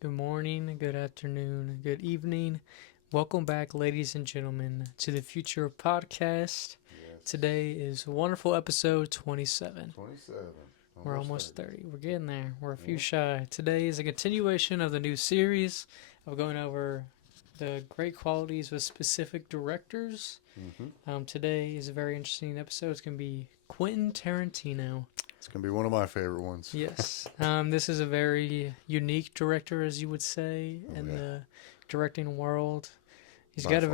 Good morning, good afternoon, good evening. Welcome back, ladies and gentlemen, to the Future Podcast. Yes. Today is wonderful episode 27. 27. We're Almost almost 30. 30. We're getting there. We're a few Yep. shy. Today is a continuation of the new series of going over the great qualities of specific directors. Today is a very interesting episode. It's going to be Quentin Tarantino. It's going to be one of my favorite ones. Yes. This is a very unique director, as you would say, in the directing world. He's By got a far.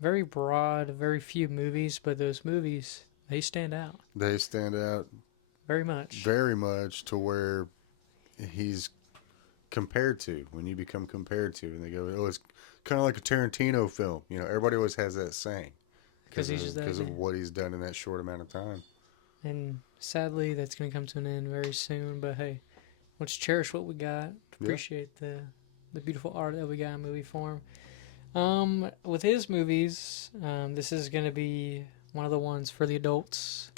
very broad, very few movies, but those movies, they stand out They stand out very much. very much to where he's compared to, when you become compared to, and they go, oh, it's kind of like a Tarantino film. You know, everybody always has that saying Because he's just that because of good. what he's done in that short amount of time. And sadly, that's going to come to an end very soon. But hey, let's cherish what we got. Appreciate the beautiful art that we got in movie form. With his movies, this is going to be one of the ones for the adults,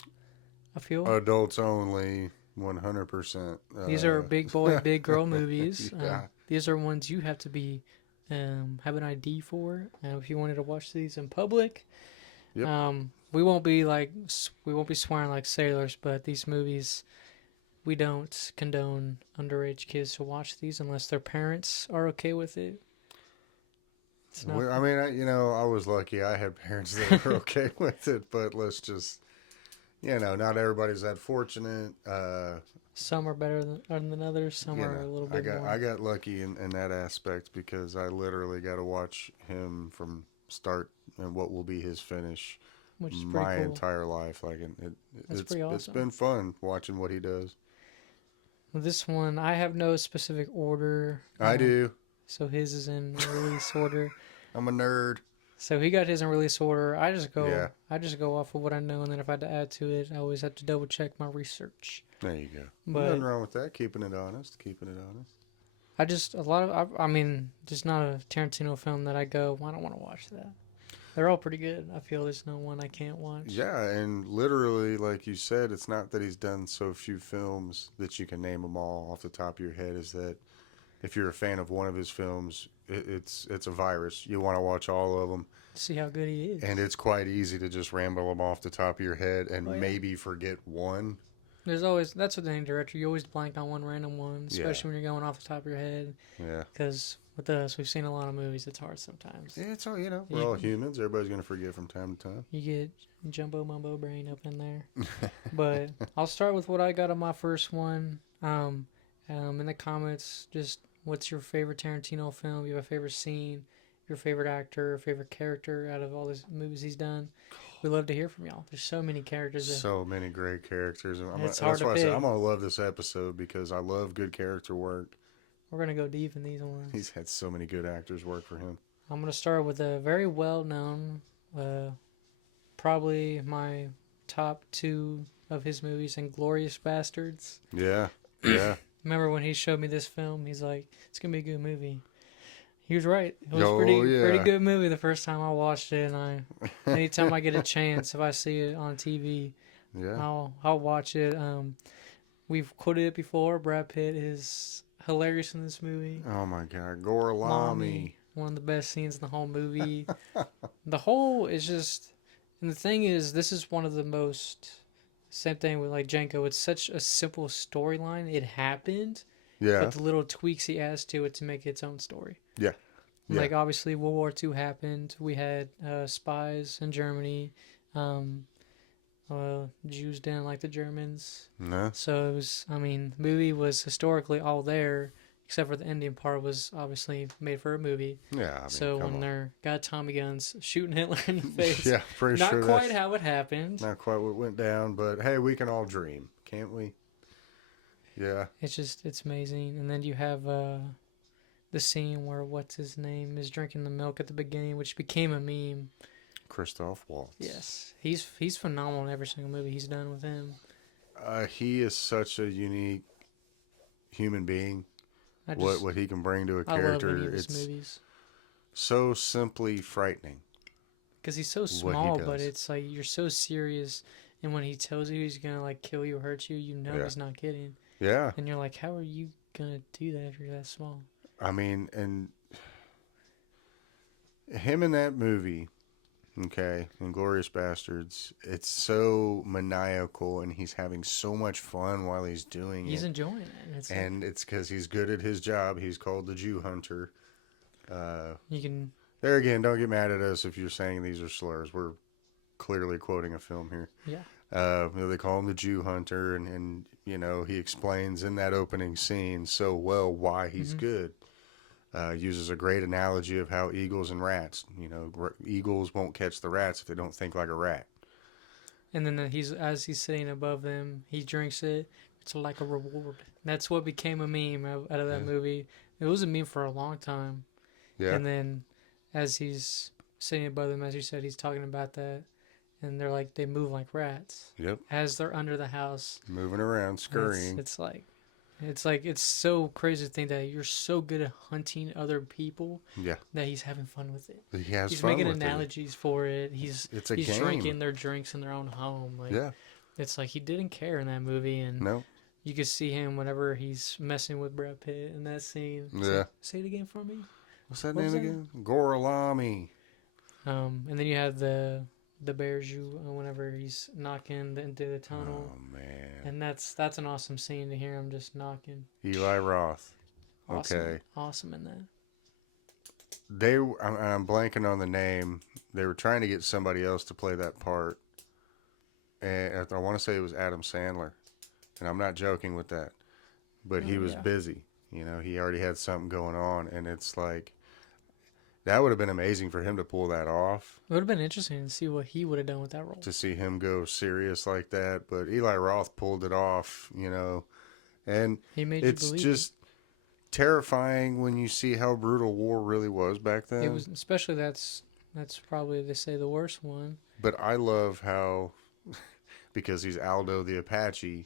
I feel. Adults only, 100%. These are big boy, big girl movies. Yeah. These are ones you have to be have an ID for. If you wanted to watch these in public, Yep. we won't be swearing like sailors, but these movies, we don't condone underage kids to watch these unless their parents are okay with it. It's not. I mean, I was lucky. I had parents that were okay with it, but let's just, not everybody's that fortunate. Some are better than others. Some are a little bit more. I got lucky in that aspect because I literally got to watch him from start and what will be his finish Which is my pretty cool. entire life. Like That's pretty awesome. It's been fun watching what he does. This one, I have no specific order. I do. So his is in release order. I'm a nerd. So he got his in release order. I just go. Yeah. I just go off of what I know, and then if I had to add to it, I always have to double check my research. There you go. But Nothing wrong with that. Keeping it honest. I just a lot of. I mean, there's not a Tarantino film that I go. I don't want to watch that. They're all pretty good. I feel there's no one I can't watch. Yeah, and literally, like you said, it's not that he's done so few films that you can name them all off the top of your head. Is that if you're a fan of one of his films, it's a virus. You want to watch all of them. See how good he is. And it's quite easy to just ramble them off the top of your head and maybe forget one. That's with any director. You always blank on one random one, especially when you're going off the top of your head. Yeah. Because with us, we've seen a lot of movies. It's hard sometimes. Yeah, it's all, we're all humans. Everybody's going to forget from time to time. You get jumbo mumbo brain up in there. But I'll start with what I got on my first one. In the comments, just what's your favorite Tarantino film? You have a favorite scene, your favorite actor, favorite character out of all the movies he's done. We love to hear from y'all. There's so many characters. So many great characters. It's hard to pick. I said I'm going to love this episode because I love good character work. We're going to go deep in these ones. He's had so many good actors work for him. I'm going to start with a very well-known, probably my top two of his movies, Inglourious Bastards. Yeah, yeah. Remember when he showed me this film, he's like, it's going to be a good movie. He was right. It was pretty good movie the first time I watched it, and anytime I get a chance, if I see it on TV, I'll watch it. We've quoted it before. Brad Pitt is hilarious in this movie. Oh my God, Gorlami. One of the best scenes in the whole movie. The whole is just, and the thing is, this is one of the most. Same thing with like Jenko. It's such a simple storyline. It happened. Yeah. But the little tweaks he adds to it to make its own story. Yeah. Like, obviously, World War II happened. We had spies in Germany. Jews didn't like the Germans. No. So, the movie was historically all there, except for the ending part was obviously made for a movie. Yeah, so when they're got Tommy guns shooting Hitler in the face. Yeah, pretty sure Not quite how it happened. Not quite what went down, but hey, we can all dream, can't we? Yeah. It's amazing. And then you have the scene where what's his name is drinking the milk at the beginning, which became a meme. Christoph Waltz. Yes, he's phenomenal in every single movie he's done with him. He is such a unique human being. What he can bring to a character, I love any of his movies. So simply frightening. Because he's so small, but it's like you're so serious, and when he tells you he's gonna like kill you or hurt you, you know he's not kidding. Yeah. And you're like, how are you gonna do that if you're that small? I mean, and him in that movie, okay, Inglorious Bastards, it's so maniacal and he's having so much fun while he's doing He's it. enjoying it. And it's like And it's because he's good at his job. He's called the Jew Hunter. Uh, you can. there again, don't get mad at us if you're saying these are slurs. We're clearly quoting a film here. Yeah. They call him the Jew Hunter, and you know he explains in that opening scene so well why he's Hmm. good. Uses a great analogy of how eagles and rats. You know, eagles won't catch the rats if they don't think like a rat. And then he's as he's sitting above them, he drinks it. It's like a reward. That's what became a meme out of that Yeah, movie. It was a meme for a long time. yeah, And then as he's sitting above them, as you said, he's talking about that, and they're like they move like rats yep. as they're under the house. Moving around, And it's scurrying. it's like it's so crazy to think that you're so good at hunting other people Yeah, that he's having fun with it. he has He's fun making with it. analogies for it. He's It's a he's game. drinking their drinks in their own home. Like Yeah, it's like he didn't care in that movie, and no, you could see him whenever he's messing with Brad Pitt in that scene. yeah. Say it again for me. What's that What name was that? again? Gorlami. And then you have the bears you whenever he's knocking into the tunnel, Oh man, and that's an awesome scene to hear him just knocking. Eli Roth. Awesome, Okay, awesome in that. I'm blanking on the name. They were trying to get somebody else to play that part, and I want to say it was Adam Sandler, and I'm not joking with that, but he Oh was yeah, busy. You know, he already had something going on, and it's like that would have been amazing for him to pull that off. it would have been interesting to see what he would have done with that role. To see him go serious like that, but Eli Roth pulled it off. You know, and He made you it's believe it. just terrifying when you see how brutal war really was back It then. was especially that's probably they say the worst one. But I love how, because he's Aldo the Apache,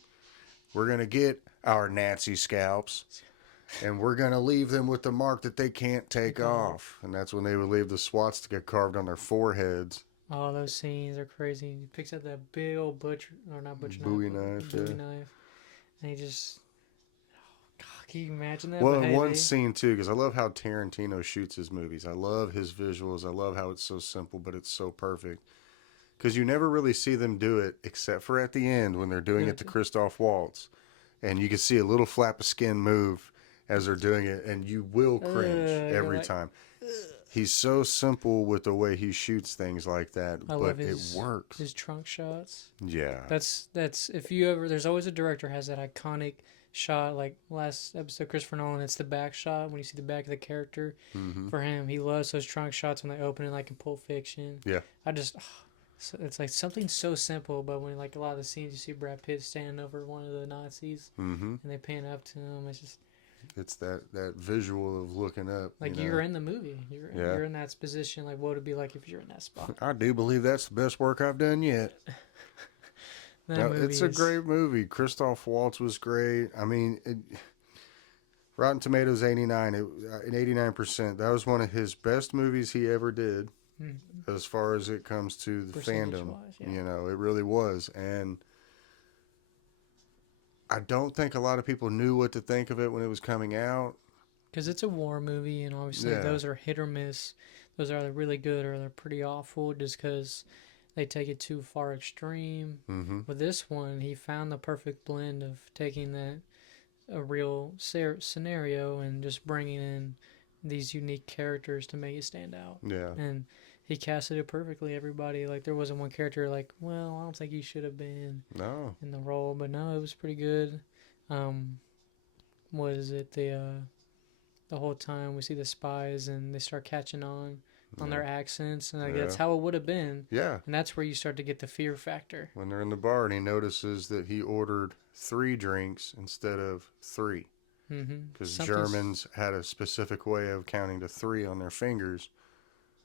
we're going to get our Nazi scalps and we're going to leave them with the mark that they can't take off. And that's when they would leave the swastika carved on their foreheads. All those scenes are crazy. He picks up that big old butcher, or not butcher Bowie knife, knife, but Bowie yeah. knife, and he just. God, can you imagine that? Well, But in hey, one scene too, because I love how Tarantino shoots his movies. I love his visuals. I love how it's so simple, but it's so perfect. Because you never really see them do it, except for at the end when they're doing it to Christoph Waltz. And you can see a little flap of skin move as they're doing it, and you will cringe every like, time. He's so simple with the way he shoots things like that, I but love it works. his trunk shots. Yeah. That's if you ever there's always a director has that iconic shot like last episode Christopher Nolan. It's the back shot when you see the back of the character. Mm-hmm. For him, he loves those trunk shots when they open it like in Pulp Fiction. Yeah. I just. So it's like something so simple, but when like a lot of the scenes you see Brad Pitt standing over one of the Nazis Mm-hmm. and they pan up to him, it's just It's that visual of looking up. like you know? you're in the movie. Yeah. You're in that position. Like what would it be like if you're in that spot? I do believe that's the best work I've done yet. That No, movie it's a is- great movie. Christoph Waltz was great. I mean, Rotten Tomatoes 89, 89%. That was one of his best movies he ever did. As far as it comes to the fandom, yeah. you know, it really was. And I don't think a lot of people knew what to think of it when it was coming out. Because it's a war movie, and obviously Yeah. those are hit or miss. Those are either really good or they're pretty awful just because they take it too far extreme. Mm-hmm. With this one, he found the perfect blend of taking that a real scenario and just bringing in these unique characters to make it stand out. Yeah. And he casted it perfectly. Everybody, like, there wasn't one character like, well, I don't think he should have been No. in the role, but no, it was pretty good. What is it? The whole time we see the spies and they start catching on their accents, and like, that's how it would have been. Yeah. And that's where you start to get the fear factor. When they're in the bar and he notices that he ordered 3 drinks instead of 3. Because Germans had a specific way of counting to 3 on their fingers.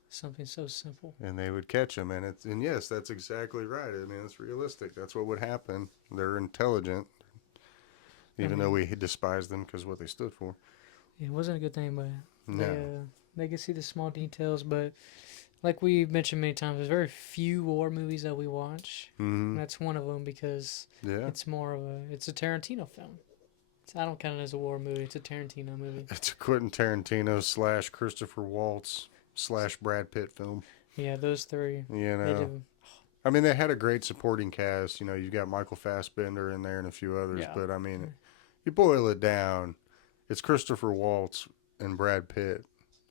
Something so simple. And they would catch him. And yes, that's exactly right. I mean, it's realistic. That's what would happen. They're intelligent, even though we despise them because what they stood for. It wasn't a good thing, but No. they could see the small details. But like we mentioned many times, there's very few war movies that we watch. Mm-hmm. And that's one of them because Yeah. it's more of it's a Tarantino film. It's I don't count it as a war movie. It's a Tarantino movie. It's a Quentin Tarantino / Christopher Waltz / Brad Pitt film. Yeah, those three. You They know, did. I mean, they had a great supporting cast. You know, you got Michael Fassbender in there and a few others. Yeah. But I mean, you boil it down, it's Christopher Waltz and Brad Pitt,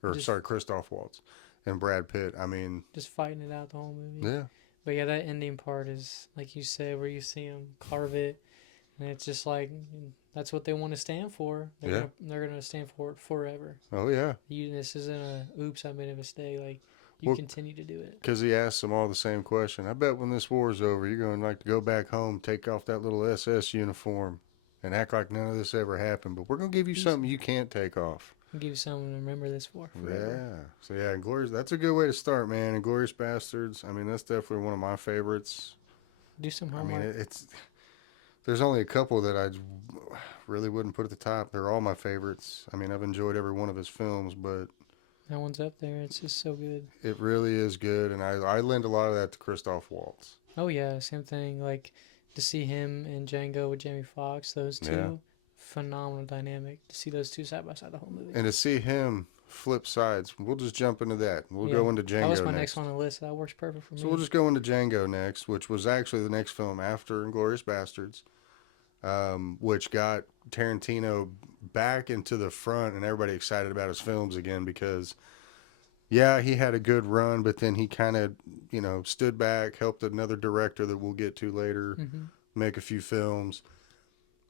or Just, sorry, Christoph Waltz and Brad Pitt. I mean, just fighting it out the whole movie. yeah, But yeah, that ending part is like you said, where you see him carve it, and it's just like that's what they want to stand for. They're gonna stand for it forever. oh yeah. This isn't a oops, I made a mistake. Like you Well, continue to do it. because he asked them all the same question. I bet when this war's over, you're going to like to go back home, take off that little SS uniform, and act like none of this ever happened. But we're going to give you something you can't take off. I'll give you something to remember this for forever. Yeah. So yeah, Glorious. That's a good way to start, man. And Glorious Bastards. I mean, that's definitely one of my favorites. Do some I homework. mean, it's there's only a couple that I really wouldn't put at the top. They're all my favorites. I mean, I've enjoyed every one of his films, but That one's up there. It's just so good. it really is good. And I lend a lot of that to Christoph Waltz. Oh yeah, same thing. Like to see him and Django with Jamie Foxx, those two, Yeah. phenomenal dynamic. To see those two side by side the whole movie. And to see him flip sides, we'll just jump into that. We'll go into Django That was my next. next on the list. That works perfect for me. So we'll just go into Django next, which was actually the next film after *Inglourious Bastards*, which got Tarantino back into the front and everybody excited about his films again because, yeah, he had a good run, but then he kind of, stood back, helped another director that we'll get to later make a few films.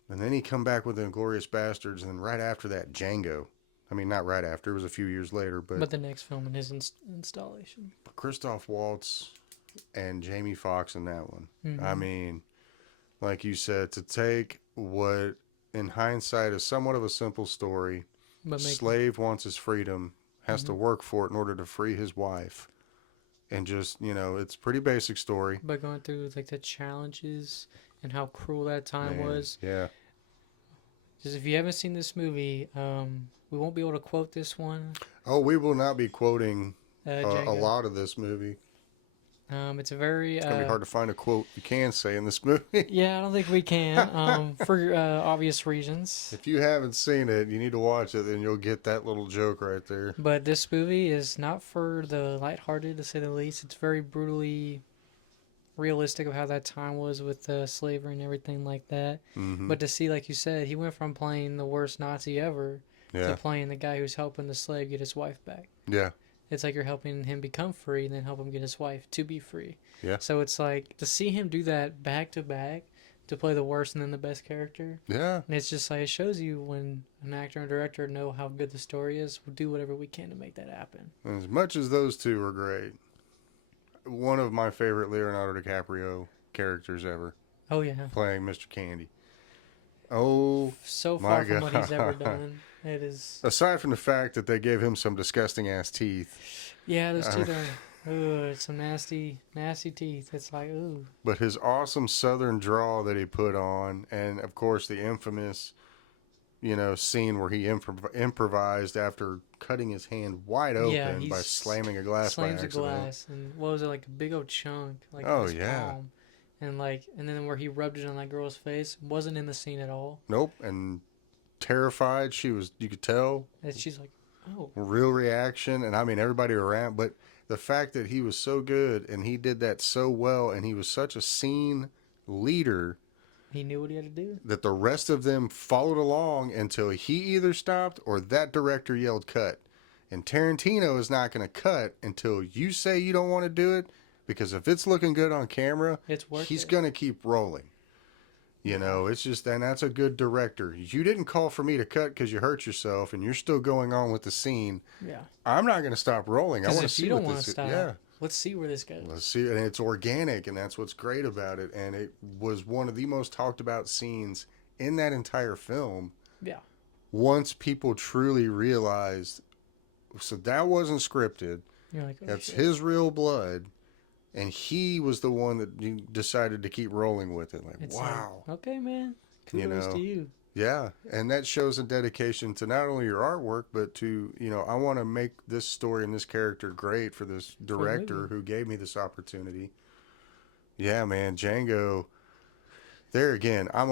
And then he come back with *Inglourious Bastards*, and then right after that, Django. I mean, not right after. It was a few years later. But the next film in his installation. Christoph Waltz and Jamie Foxx in that one. Mm-hmm. I mean, like you said, to take what, in hindsight, is somewhat of a simple story. Slave wants his freedom, has to work for it in order to free his wife. And just, it's a pretty basic story. But going through, like, the challenges and how cruel that time was. Yeah. Just if you haven't seen this movie, we won't be able to quote this one. Oh, we will not be quoting a Django. lot of this movie. It's a very... It's going to be hard to find a quote you can say in this movie. Yeah, I don't think we can, for obvious reasons. If you haven't seen it, you need to watch it, then you'll get that little joke right there. But this movie is not for the lighthearted, to say the least. It's very brutally realistic of how that time was with slavery and everything like that. Mm-hmm. But to see, like you said, he went from playing the worst Nazi ever to playing the guy who's helping the slave get his wife back. Yeah. It's like you're helping him become free and then help him get his wife to be free. Yeah. So it's like to see him do that back to back, to play the worst and then the best character. Yeah. And it's just like it shows you when an actor and director know how good the story is, we'll do whatever we can to make that happen. And as much as those two are great, one of my favorite Leonardo DiCaprio characters ever. Oh yeah. Playing Mr. Candy. Oh, so my far from God. what he's ever done. It is. Aside from the fact that they gave him some disgusting ass teeth. Yeah, those teeth are. Ooh, some nasty, nasty teeth. It's like, ooh. But his awesome southern drawl that he put on, and of course the infamous, scene where he improvised after cutting his hand wide open by slamming a glass by accident. Slams a glass, and what was it, like a big old chunk, like Oh, his yeah. palm. And then where he rubbed it on that girl's face wasn't in the scene at all. Nope, and terrified she was, you could tell. And she's like, oh. Real reaction, and I mean everybody around, but the fact that he was so good and he did that so well and he was such a scene leader. He knew what he had to do. That the rest of them followed along until he either stopped or that director yelled cut. And Tarantino is not going to cut until you say you don't want to do it, because if it's looking good on camera, he's going to keep rolling. It's just, and that's a good director. You didn't call for me to cut because you hurt yourself and you're still going on with the scene. Yeah. I'm not going to stop rolling. I want to see what this is. Yeah. Let's see where this goes. Let's see. And it's organic, and that's what's great about it. And it was one of the most talked about scenes in that entire film. Yeah. Once people truly realized, so that wasn't scripted. You're like, oh, that's shit. his real blood. And he was the one that decided to keep rolling with it. Like, it's wow. Like, okay, man. Kudos to you. Yeah. And that shows a dedication to not only your artwork, but to, I want to make this story and this character great for this director who gave me this opportunity. Yeah, man. Django. there again, I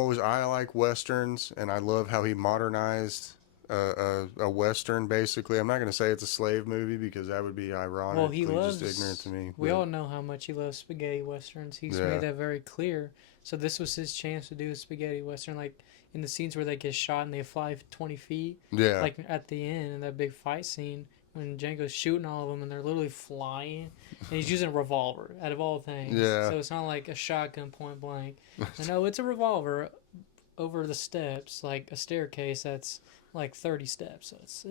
like westerns, and I love how he modernized a western. Basically, I'm not going to say it's a slave movie because that would be Well, he ironically just ignorant to loves. me. We But all know how much he loves spaghetti westerns. He's made yeah, that very clear. So this was his chance to do a spaghetti western, like in the scenes where they get shot and they fly 20 feet, yeah, like at the end in that big fight scene when Django's shooting all of them and they're literally flying, and he's using a revolver out of all things. yeah. So it's not like a shotgun point blank. And no, it's a revolver over the steps, like a staircase that's like 30 steps. So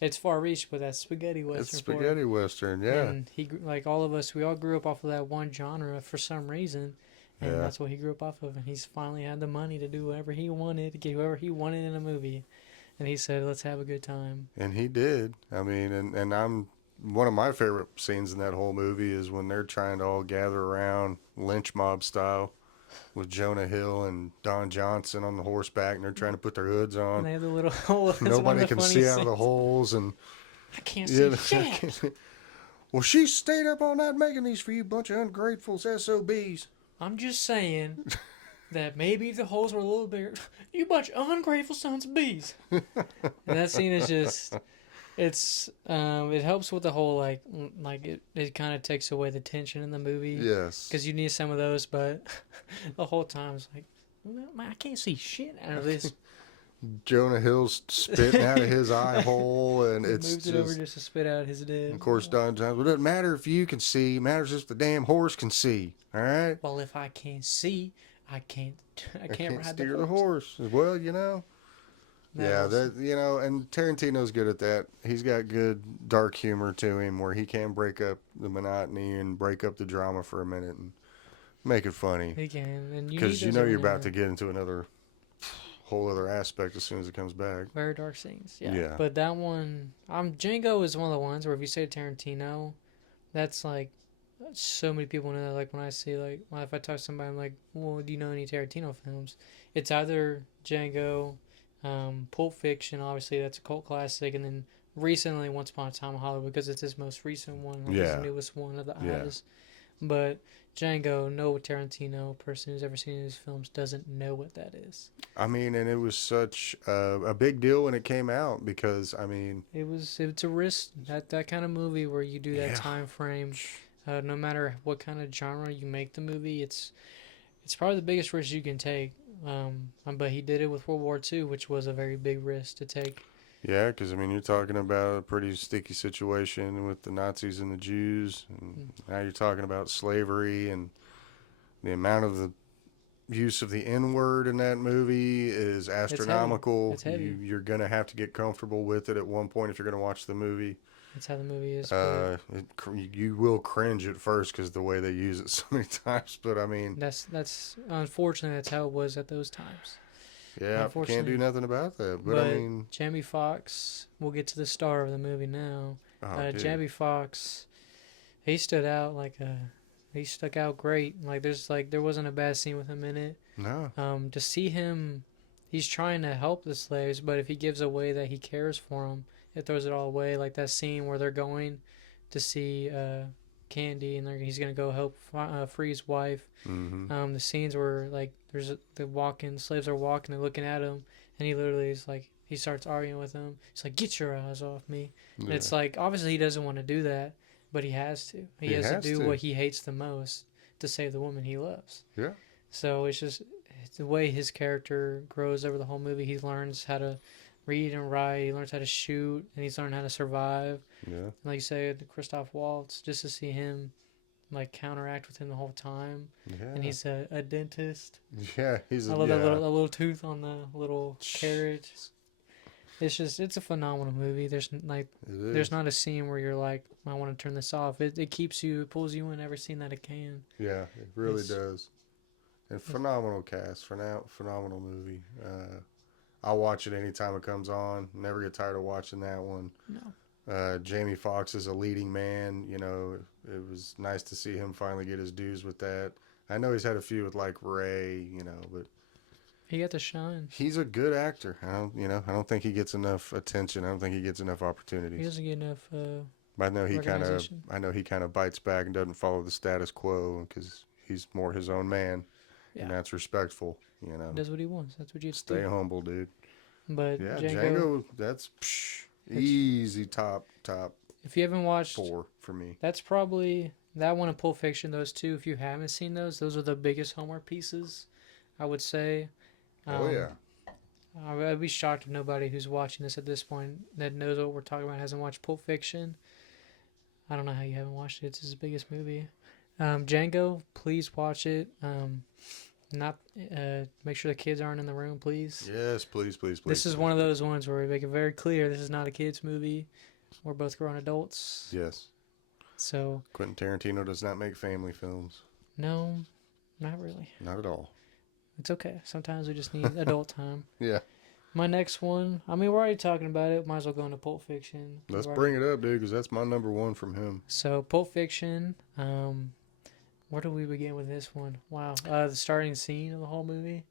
it's far reach, but that's spaghetti It's western for you. spaghetti western. Yeah, And he, like all of us, we all grew up off of that one genre for some reason, and yeah. that's what he grew up off of. And he's finally had the money to do whatever he wanted, to get whoever he wanted in a movie, and he said, "Let's have a good time." And he did. I mean, and I'm one of my favorite scenes in that whole movie is when they're trying to all gather around lynch mob style with Jonah Hill and Don Johnson on the horseback, and they're trying to put their hoods And on. they have the little hole. That's one of Nobody the can funny see out of the scenes. holes, and I can't see yeah. shit. Well, she stayed up all night making these for you bunch of ungrateful SOBs. I'm just saying that maybe the holes were a little bigger. You bunch of ungrateful sons of bees. And that scene is just, it helps with the whole like it kind of takes away the tension in the movie Yes. because you need some of those, but the whole time it's like, man, I can't see shit out of this. Jonah Hill's spitting out of his eye hole, and it's Moves it over just. just to spit out his dead. Of course, Don Johnson. Well, it doesn't matter if you can see. It matters if the damn horse can see. All right. Well, if I can't see, I can't. I I can't can't ride steer the the horse. horse. Well, you know. That Yeah, also, that and Tarantino's good at that. He's got good dark humor to him, where he can break up the monotony and break up the drama for a minute and make it funny. he can, and you need Because you those know every you're now and about to then. get into another whole other aspect as soon as it comes back. Very dark scenes, yeah. Yeah. But that one, Django is one of the ones where if you say Tarantino, that's like so many people know that. Like when I say if I talk to somebody, I'm like, well, do you know any Tarantino films? It's either Django, Pulp Fiction, obviously that's a cult classic, and then recently Once Upon a Time in Hollywood because it's his most recent one, like his Yeah. newest one of the Yeah. eyes. But Django, no Tarantino person who's ever seen his films doesn't know what that is. I mean, and it was such a big deal when it came out because, I mean, It's a risk that kind of movie where you do that yeah. time frame. No matter what kind of genre you make the movie, it's probably the biggest risk you can take. But he did it with World War II, which was a very big risk to take. Yeah, because I mean, you're talking about a pretty sticky situation with the Nazis and the Jews, and now you're talking about slavery and the amount of the use of the N word in that movie is It's heavy. astronomical. It's heavy. You're gonna have to get comfortable with it at one point if you're gonna watch the movie. That's how the movie is. But You will cringe at first because the way they use it so many times. But I mean, that's unfortunately that's how it was at those times. yeah, can't do Unfortunately, nothing about that. But but I mean, Jamie Foxx. We'll get to the star of the movie now. oh, dude. Jamie Foxx, he stood out he stuck out great. There wasn't a bad scene with him in it. No, To see him, he's trying to help the slaves, but if he gives away that he cares for them, it throws it all away. Like that scene where they're going to see Candy, and he's gonna go help free his wife. mm-hmm. The scenes where the slaves are walking, they're looking at him, and he literally is like, he starts arguing with them. He's like, "Get your eyes off me!" Yeah. And it's like obviously he doesn't want to do that, but he has to. He has to do what he hates the most to save the woman he loves. Yeah. So it's the way his character grows over the whole movie. He learns how to read and write. He learns how to shoot, and he's learned how to survive. Yeah. And like you said, Christoph Waltz, just to see him like counteract with him the whole time. Yeah. And he's a dentist. Yeah, he's I a love yeah. that little tooth on the little carrot. It's a phenomenal movie. There's not a scene where you're like, I want to turn this off. It keeps you, it pulls you in every scene that it can. Yeah, it really It's- does. And phenomenal cast, phenomenal movie. I'll watch it anytime it comes on. Never get tired of watching that one. No. Jamie Foxx is a leading man. You know, it was nice to see him finally get his dues with that. I know he's had a few with like Ray, you know, but He got to shine. he's a good actor. I don't think he gets enough attention. I don't think he gets enough He opportunities. doesn't get enough. But recognition. I know he kind of bites back and doesn't follow the status quo because he's more his own man. Yeah. And that's respectful, you know. He does what he wants. That's what you Stay do. humble, dude. But Yeah, Django, Django, that's easy top if you haven't watched, 4 for me. that's probably that one and Pulp Fiction. Those two, if you haven't seen those are the biggest homework pieces, I would say. Oh Um, yeah. I'd be shocked if nobody who's watching this at this point that knows what we're talking about hasn't watched Pulp Fiction. I don't know how you haven't watched it. It's his biggest movie. Django, please watch it. Not make sure the kids aren't in the room, please. Yes, please, please, please. This is please, one of please. those ones where we make it very clear this is not a kids movie. We're both grown adults. Yes. So Quentin Tarantino does not make family films. no, not really. Not at all. It's okay. Sometimes we just need adult time. Yeah. My next one, I mean, we're already talking about it. Might as well go into Pulp Fiction. Let's bring it up, dude, because that's my number 1 from him. So, Pulp Fiction, where do we begin with this one? Wow. The starting scene of the whole movie.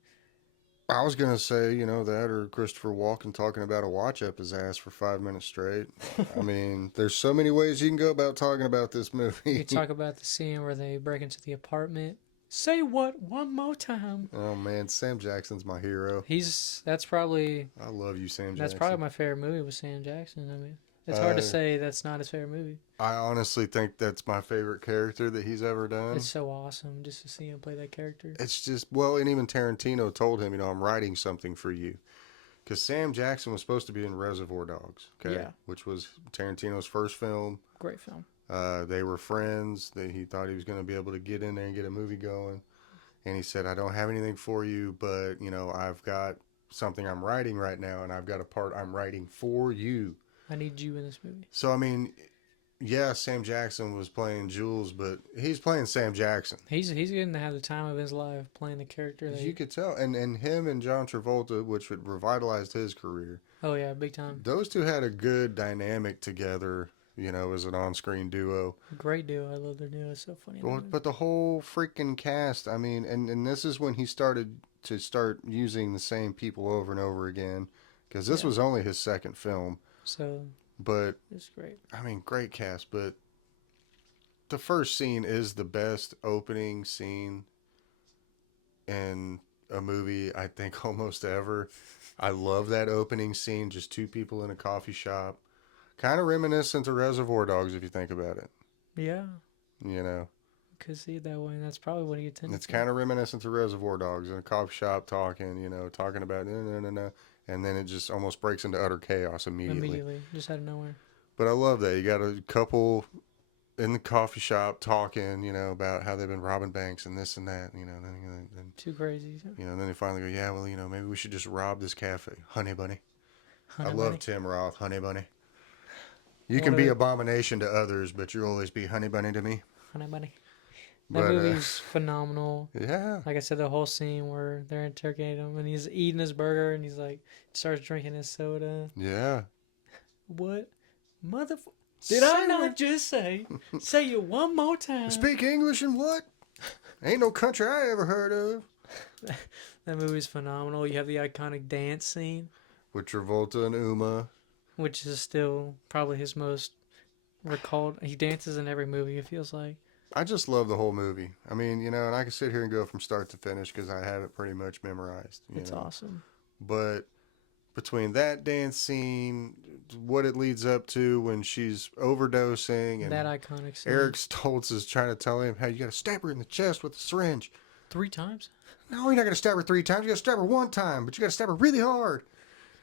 I was going to say, you know, that or Christopher Walken talking about a watch up his ass for 5 minutes straight. I mean, there's so many ways you can go about talking about this movie. You talk about the scene where they break into the apartment. Say what one more time. Oh, man, Sam Jackson's my hero. That's probably... I love you, Sam Jackson. That's probably my favorite movie with Sam Jackson. I mean, it's hard to say that's not his favorite movie. I honestly think that's my favorite character that he's ever done. It's so awesome just to see him play that character. It's just, well, and even Tarantino told him, you know, I'm writing something for you. Because Sam Jackson was supposed to be in Reservoir Dogs, okay? Yeah. Which was Tarantino's first film. Great film. They were friends. He thought he was going to be able to get in there and get a movie going. And he said, I don't have anything for you, but, you know, I've got something I'm writing right now, and I've got a part I'm writing for you. I need you in this movie. So, I mean, yeah, Sam Jackson was playing Jules, but he's playing Sam Jackson. He's getting to have the time of his life playing the character. You could tell. And him and John Travolta, which had revitalized his career. Oh, yeah, big time. Those two had a good dynamic together, you know, as an on-screen duo. Great duo. I love their duo. It's so funny. Well, but the whole freaking cast, I mean, and this is when he started using the same people over and over again, because this was only his second film. So, but it's great. I mean, great cast, but the first scene is the best opening scene in a movie, I think, almost ever. I love that opening scene, just two people in a coffee shop. Kind of reminiscent to Reservoir Dogs, if you think about it. Yeah. You know? Could see it that way, and that's probably what he intended. It's kind of reminiscent to Reservoir Dogs in a coffee shop talking, you know, talking about no. And then it just almost breaks into utter chaos immediately. Just out of nowhere. But I love that. You got a couple in the coffee shop talking, you know, about how they've been robbing banks and this and that, you know. Then too crazy. You know, and then they finally go, yeah, well, you know, maybe we should just rob this cafe. Honey Bunny. Honey I Bunny. love Tim Roth, Honey Bunny. You can be abomination to others, but you'll always be Honey Bunny to me. Honey Bunny. That movie's phenomenal. Yeah. Like I said, the whole scene where they're interrogating him and he's eating his burger and he's like, starts drinking his soda. Yeah. What? Did I not just say it one more time? Speak English and what? Ain't no country I ever heard of. That movie's phenomenal. You have the iconic dance scene. With Travolta and Uma. Which is still probably his most recalled. He dances in every movie, it feels like. I just love the whole movie. I mean, you know, and I can sit here and go from start to finish because I have it pretty much memorized. It's awesome. But between that dance scene, what it leads up to when she's overdosing, and that iconic scene. Eric Stoltz is trying to tell him how you got to stab her in the chest with a syringe. 3 times? No, you're not going to stab her 3 times. You got to stab her 1 time, but you got to stab her really hard.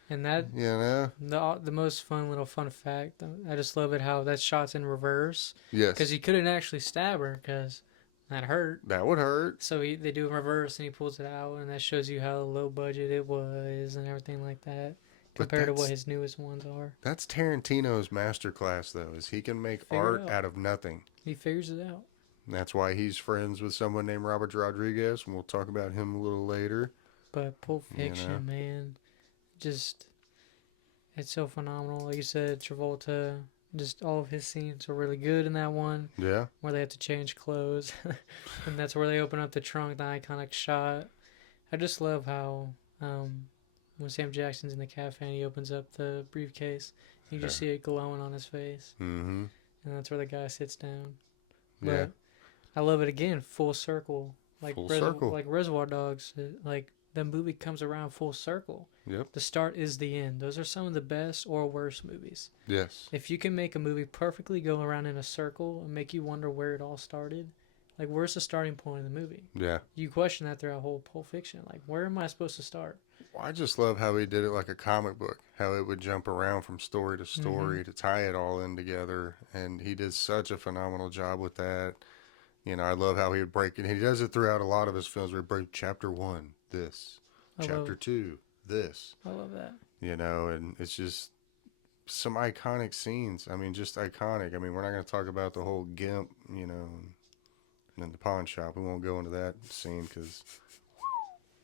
And that, you know, the most fun fact, I just love it how that shot's in reverse. Yes. Because he couldn't actually stab her because that hurt. That would hurt. So they do in reverse and he pulls it out, and that shows you how low budget it was and everything like that compared to what his newest ones are. That's Tarantino's masterclass, though, is he can make art out of nothing. He figures it out. And that's why he's friends with someone named Robert Rodriguez, and we'll talk about him a little later. But Pulp Fiction, man. Just, it's so phenomenal. Like you said, Travolta, just all of his scenes are really good in that one. Yeah. Where they have to change clothes. And that's where they open up the trunk, the iconic shot. I just love how when Sam Jackson's in the cafe and he opens up the briefcase, you just see it glowing on his face. Mm-hmm. And that's where the guy sits down. But yeah. I love it again, full circle. Full circle. Like Reservoir Dogs. Like the movie comes around full circle. Yep. The start is the end. Those are some of the best or worst movies. Yes. If you can make a movie perfectly go around in a circle and make you wonder where it all started, like where's the starting point of the movie? Yeah. You question that throughout whole Pulp Fiction. Like where am I supposed to start? Well, I just love how he did it like a comic book. How it would jump around from story to Mm-hmm. story to tie it all in together, and he did such a phenomenal job with that. You know, I love how he would break it. He does it throughout a lot of his films. Where he break chapter one, this, I love, chapter two, this. I love that. You know, and it's just some iconic scenes. I mean, just iconic. I mean, we're not going to talk about the whole Gimp, you know, and the pawn shop. We won't go into that scene because,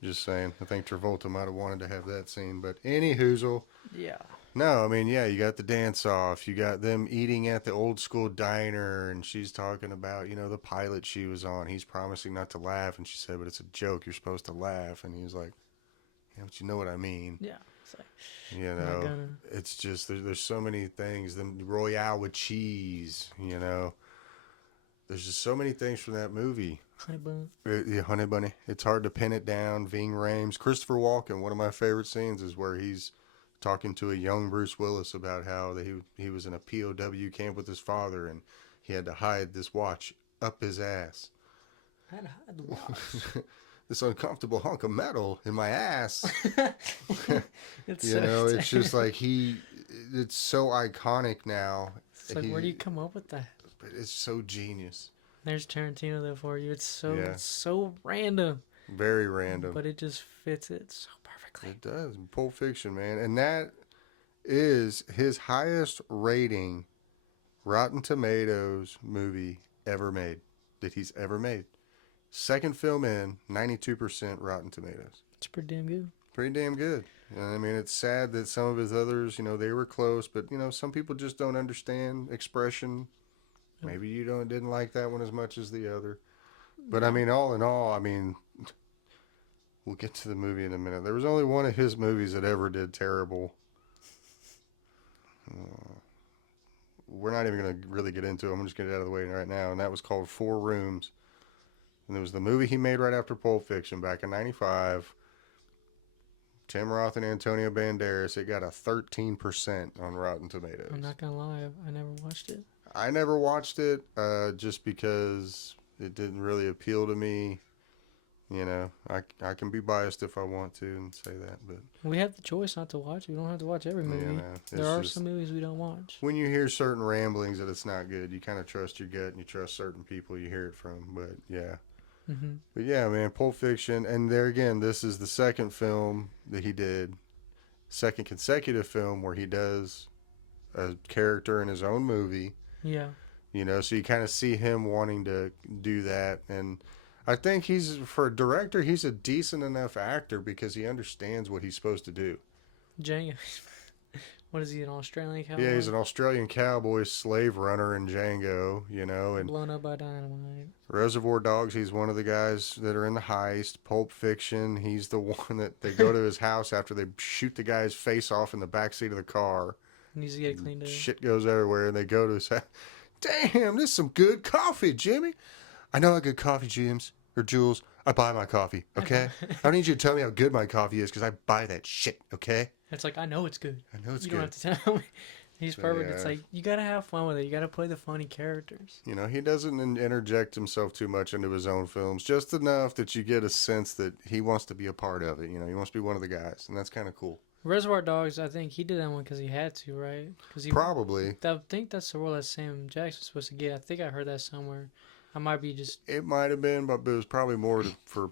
just saying, I think Travolta might have wanted to have that scene. But any hoozle, Yeah. no, I mean, yeah, you got the dance off. You got them eating at the old school diner, and she's talking about, you know, the pilot she was on. He's promising not to laugh, and she said, but it's a joke. You're supposed to laugh. And he was like, yeah, but you know what I mean. Yeah. It's like, You I'm not know, gonna. it's just there's so many things. The Royale with cheese. You know, there's just so many things from that movie. Honey bun. Yeah, Honey Bunny. It's hard to pin it down. Ving Rhames, Christopher Walken. One of my favorite scenes is where he's talking to a young Bruce Willis about how he was in a POW camp with his father and he had to hide this watch up his ass. I had to hide the watch. This uncomfortable hunk of metal in my ass. It's You so know, it's terrible. just like it's so iconic now. It's like, where do you come up with that? It's so genius. There's Tarantino there for you. Yeah. It's so random, Very random. but it just fits it so perfectly. It does. Pulp Fiction, man. And that is his highest rating Rotten Tomatoes movie ever made that he's ever made. Second film in, 92% Rotten Tomatoes. It's pretty damn good. Pretty damn good. And I mean, it's sad that some of his others, you know, they were close, but you know, some people just don't understand expression. Maybe you didn't like that one as much as the other. But I mean, all in all, I mean, we'll get to the movie in a minute. There was only one of his movies that ever did terrible. We're not even going to really get into it. I'm just going to get it out of the way right now. And that was called Four Rooms. And it was the movie he made right after Pulp Fiction back in 95. Tim Roth and Antonio Banderas. It got a 13% on Rotten Tomatoes. I'm not gonna lie, I never watched it. I never watched it just because it didn't really appeal to me. You know, I can be biased if I want to and say that, but We have the choice not to watch. We don't have to watch every movie. you know, There are some movies we don't watch. when you hear certain ramblings that it's not good, you kind of trust your gut and you trust certain people you hear it from. But yeah, but yeah, man, Pulp Fiction, and there again, this is the second film that he did, second consecutive film where he does a character in his own movie. Yeah. You know, so you kind of see him wanting to do that. And I think for a director, he's a decent enough actor because he understands what he's supposed to do. Django. What is he, an Australian cowboy? Yeah, he's an Australian cowboy slave runner in Django, you know, and blown up by dynamite. Reservoir Dogs, he's one of the guys that are in the heist. Pulp Fiction, he's the one that they go to his house after they shoot the guy's face off in the backseat of the car. Needs to get cleaned up. Shit goes everywhere, and they go to his house. Damn, this is some good coffee, Jimmy. I know how good coffee, James, or Jules. I buy my coffee, okay? I don't need you to tell me how good my coffee is because I buy that shit, okay? It's like, I know it's good. I know it's you good. don't have to tell me. He's perfect. Yeah. It's like, you gotta have fun with it. You gotta play the funny characters. You know, he doesn't interject himself too much into his own films, just enough that you get a sense that he wants to be a part of it. You know, he wants to be one of the guys, and that's kind of cool. Reservoir Dogs, I think he did that one because he had to, right? Cause he, Probably. I think that's the role that Sam Jackson's supposed to get. I think I heard that somewhere. I might be just... It might have been, but it was probably more for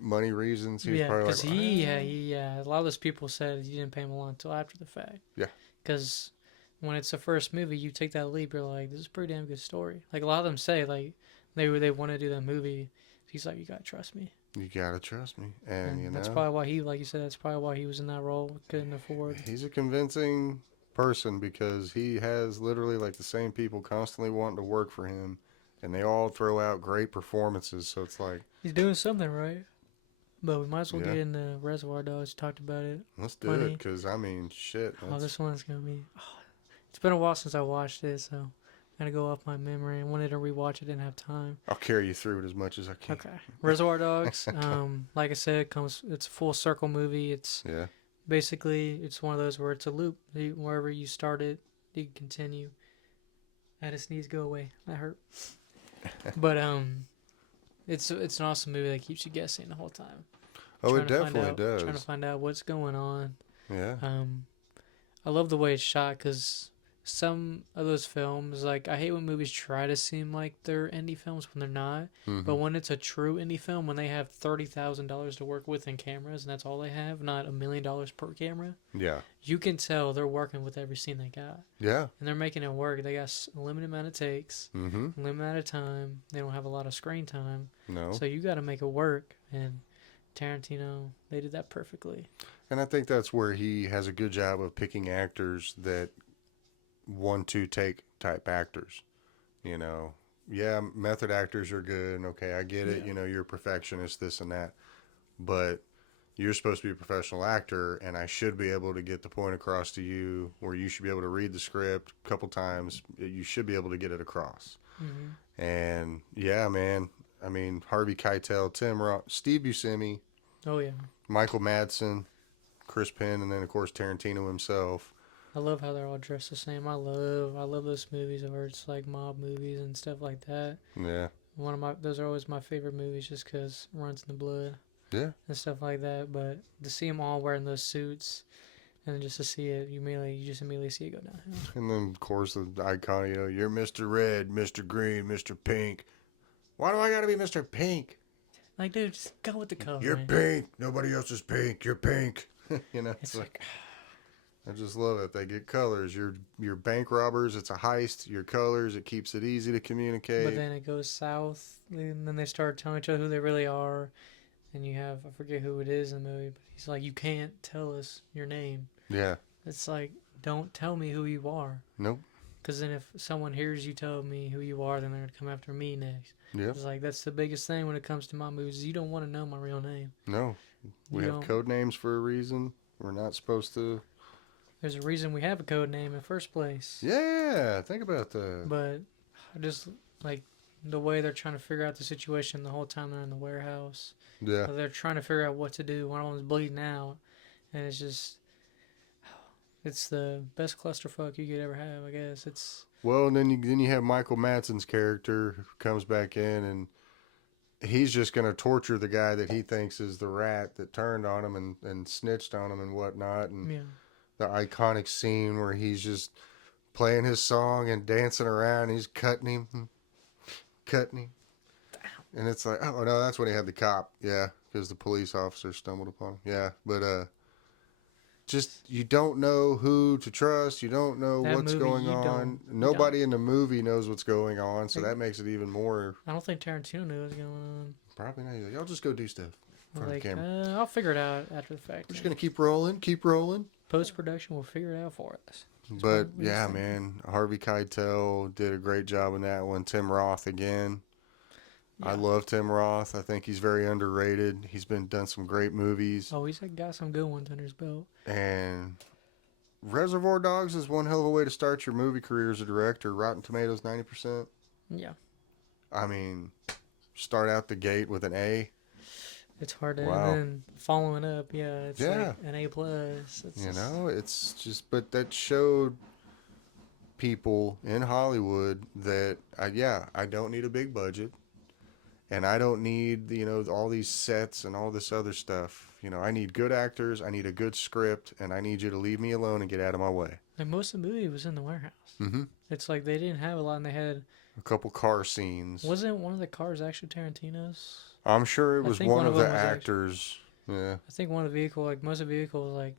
money reasons. He was Yeah, probably because like, a lot of those people said you didn't pay him a lot until after the fact. Yeah. Because when it's the first movie, you take that leap, you're like, this is a pretty damn good story. Like, a lot of them say, like, they want to do that movie. He's like, you gotta trust me. You gotta trust me, and you know that's probably why he, like you said, that's probably why he was in that role. Couldn't afford. he's a convincing person because he has literally like the same people constantly wanting to work for him, and they all throw out great performances. So it's like He's doing something right. But we might as well Yeah. get into Reservoir Dogs. Talked about it. let's do Funny. it because I mean shit. Oh, this one's gonna be. Oh, it's been a while since I watched it, so Gotta go off my memory. I wanted to rewatch it, didn't have time. I'll carry you through it as much as I can. Okay. Reservoir Dogs. Like I said, it's a full circle movie. It's Yeah. basically it's one of those where it's a loop. Wherever you start it, you continue. I had a sneeze, go away. That hurt. But it's an awesome movie that keeps you guessing the whole time. Oh, it definitely does. Trying to find out what's going on. Yeah. I love the way it's shot because some of those films, like I hate when movies try to seem like they're indie films when they're not. Mm-hmm. But when it's a true indie film, when they have $30,000 to work with in cameras and that's all they have, not $1 million per camera, Yeah. you can tell they're working with every scene they got. Yeah. And they're making it work. They got a limited amount of takes, Mm-hmm. a limited amount of time. They don't have a lot of screen time. No. So you got to make it work. And Tarantino, they did that perfectly. And I think that's where he has a good job of picking actors that 1-2 take type actors. You know, yeah, method actors are good. And okay, I get it. Yeah. You know, you're a perfectionist, this and that. But you're supposed to be a professional actor, and I should be able to get the point across to you, or you should be able to read the script a couple times. You should be able to get it across. Mm-hmm. And yeah, man. I mean, Harvey Keitel, Tim Roth, Steve Buscemi, Oh, yeah. Michael Madsen, Chris Penn, and then of course Tarantino himself. I love how they're all dressed the same. I love those movies where it's like mob movies and stuff like that. Yeah. Those are always my favorite movies just because it runs in the blood. Yeah. And stuff like that. But to see them all wearing those suits, and then just to see it, you just immediately see it go downhill. And then of course the icon, you know, you're Mr. Red, Mr. Green, Mr. Pink. Why do I gotta be Mr. Pink? Like, dude, just go with the color. You're man. pink. Nobody else is pink. You're pink. You know, It's like I just love it. They get colors. You're bank robbers. It's a heist. Your colors. It keeps it easy to communicate. but then it goes south, and then they start telling each other who they really are. And you have, I forget who it is in the movie, but he's like, you can't tell us your name. Yeah. It's like, don't tell me who you are. Nope. Because then if someone hears you tell me who you are, then they're going to come after me next. Yeah. It's like, that's the biggest thing when it comes to my movies. You don't want to know my real name. No. We You have don't. code names for a reason. We're not supposed to. There's a reason we have a code name in the first place. Yeah. Think about that. But I just like the way they're trying to figure out the situation the whole time they're in the warehouse. Yeah. They're trying to figure out what to do. One of them's bleeding out. And it's just, it's the best clusterfuck you could ever have, I guess. It's Well, and then you have Michael Madsen's character who comes back in, and he's just going to torture the guy that he thinks is the rat that turned on him and snitched on him and whatnot. And yeah. the iconic scene where he's just playing his song and dancing around. He's cutting him. And it's like, oh, no, that's when he had the cop. Yeah, because the police officer stumbled upon him. Yeah, but just you don't know who to trust. You don't know That what's movie, going you on. don't- Nobody in the movie knows what's going on, so that makes it even more. I don't think Tarantino knew what's going on. Probably not. He's like, y'all just go do stuff in front Like, of the camera. I'll figure it out after the fact. We're just going to keep rolling. Post-production will figure it out for us. But what yeah, he's man, Harvey Keitel did a great job in that one. Tim Roth again. I Yeah. love Tim Roth. I think he's very underrated. He's done some great movies. Oh, he's got some good ones under his belt. And Reservoir Dogs is one hell of a way to start your movie career as a director. Rotten Tomatoes 90%. Yeah. I mean, start out the gate with an A. It's hard to, Wow. and then following up, it's Yeah. like an A+. It's just, but that showed people in Hollywood that, I don't need a big budget. And I don't need, all these sets and all this other stuff. I need good actors, I need a good script, and I need you to leave me alone and get out of my way. Like most of the movie was in the warehouse. Mm-hmm. It's like they didn't have a lot, and they had. A couple car scenes. Wasn't one of the cars actually Tarantino's? I'm sure it I was think one one of of the them was actors. Yeah. I think one of the vehicles, like most of the vehicles, like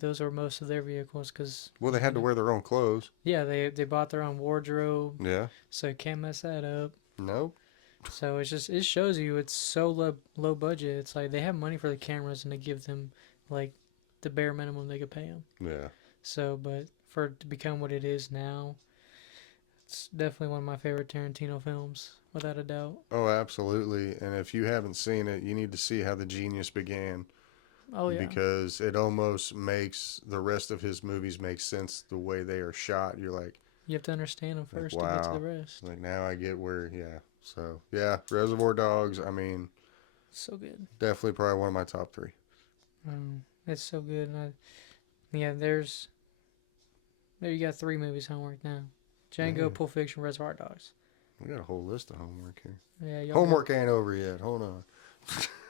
those are most of their vehicles, because. Well, they had to wear their own clothes. Yeah, they bought their own wardrobe, Yeah. so you can't mess that up. Nope. So it shows you it's so low budget. It's like they have money for the cameras and they give them like the bare minimum they could pay them. Yeah. So, but for it to become what it is now, it's definitely one of my favorite Tarantino films, without a doubt. Oh, absolutely. And if you haven't seen it, you need to see how the genius began. Oh yeah, Because it almost makes the rest of his movies make sense the way they are shot. You're like, You have to understand them Like, first to get to the wow. rest. Like, now I get where, yeah. So, yeah, Reservoir Dogs, I mean, So good. definitely probably one of my top three. It's so good. And there you got 3 movies homework now. Django, Man, Pulp Fiction, Reservoir Dogs. we got a whole list of homework here. Yeah, Homework ain't over yet. Hold on.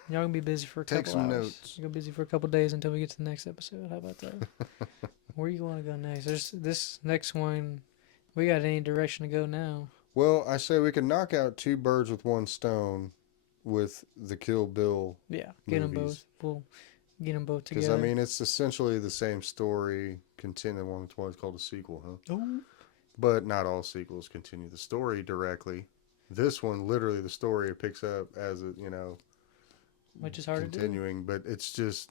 y'all gonna be busy for a Take couple some hours. notes. You're gonna be busy for a couple days until we get to the next episode. How about that? Where you want to go next? There's this next one. We got any direction to go now? Well, I say we can knock out 2 birds with 1 stone with the Kill Bill Yeah, get them both. movies. We'll get them both Because, I together. mean, it's essentially the same story, continue one that's why called a sequel, huh? Oh, But not all sequels continue the story directly. This one, literally, the story picks up as it, which is hard to do. continuing. But it's just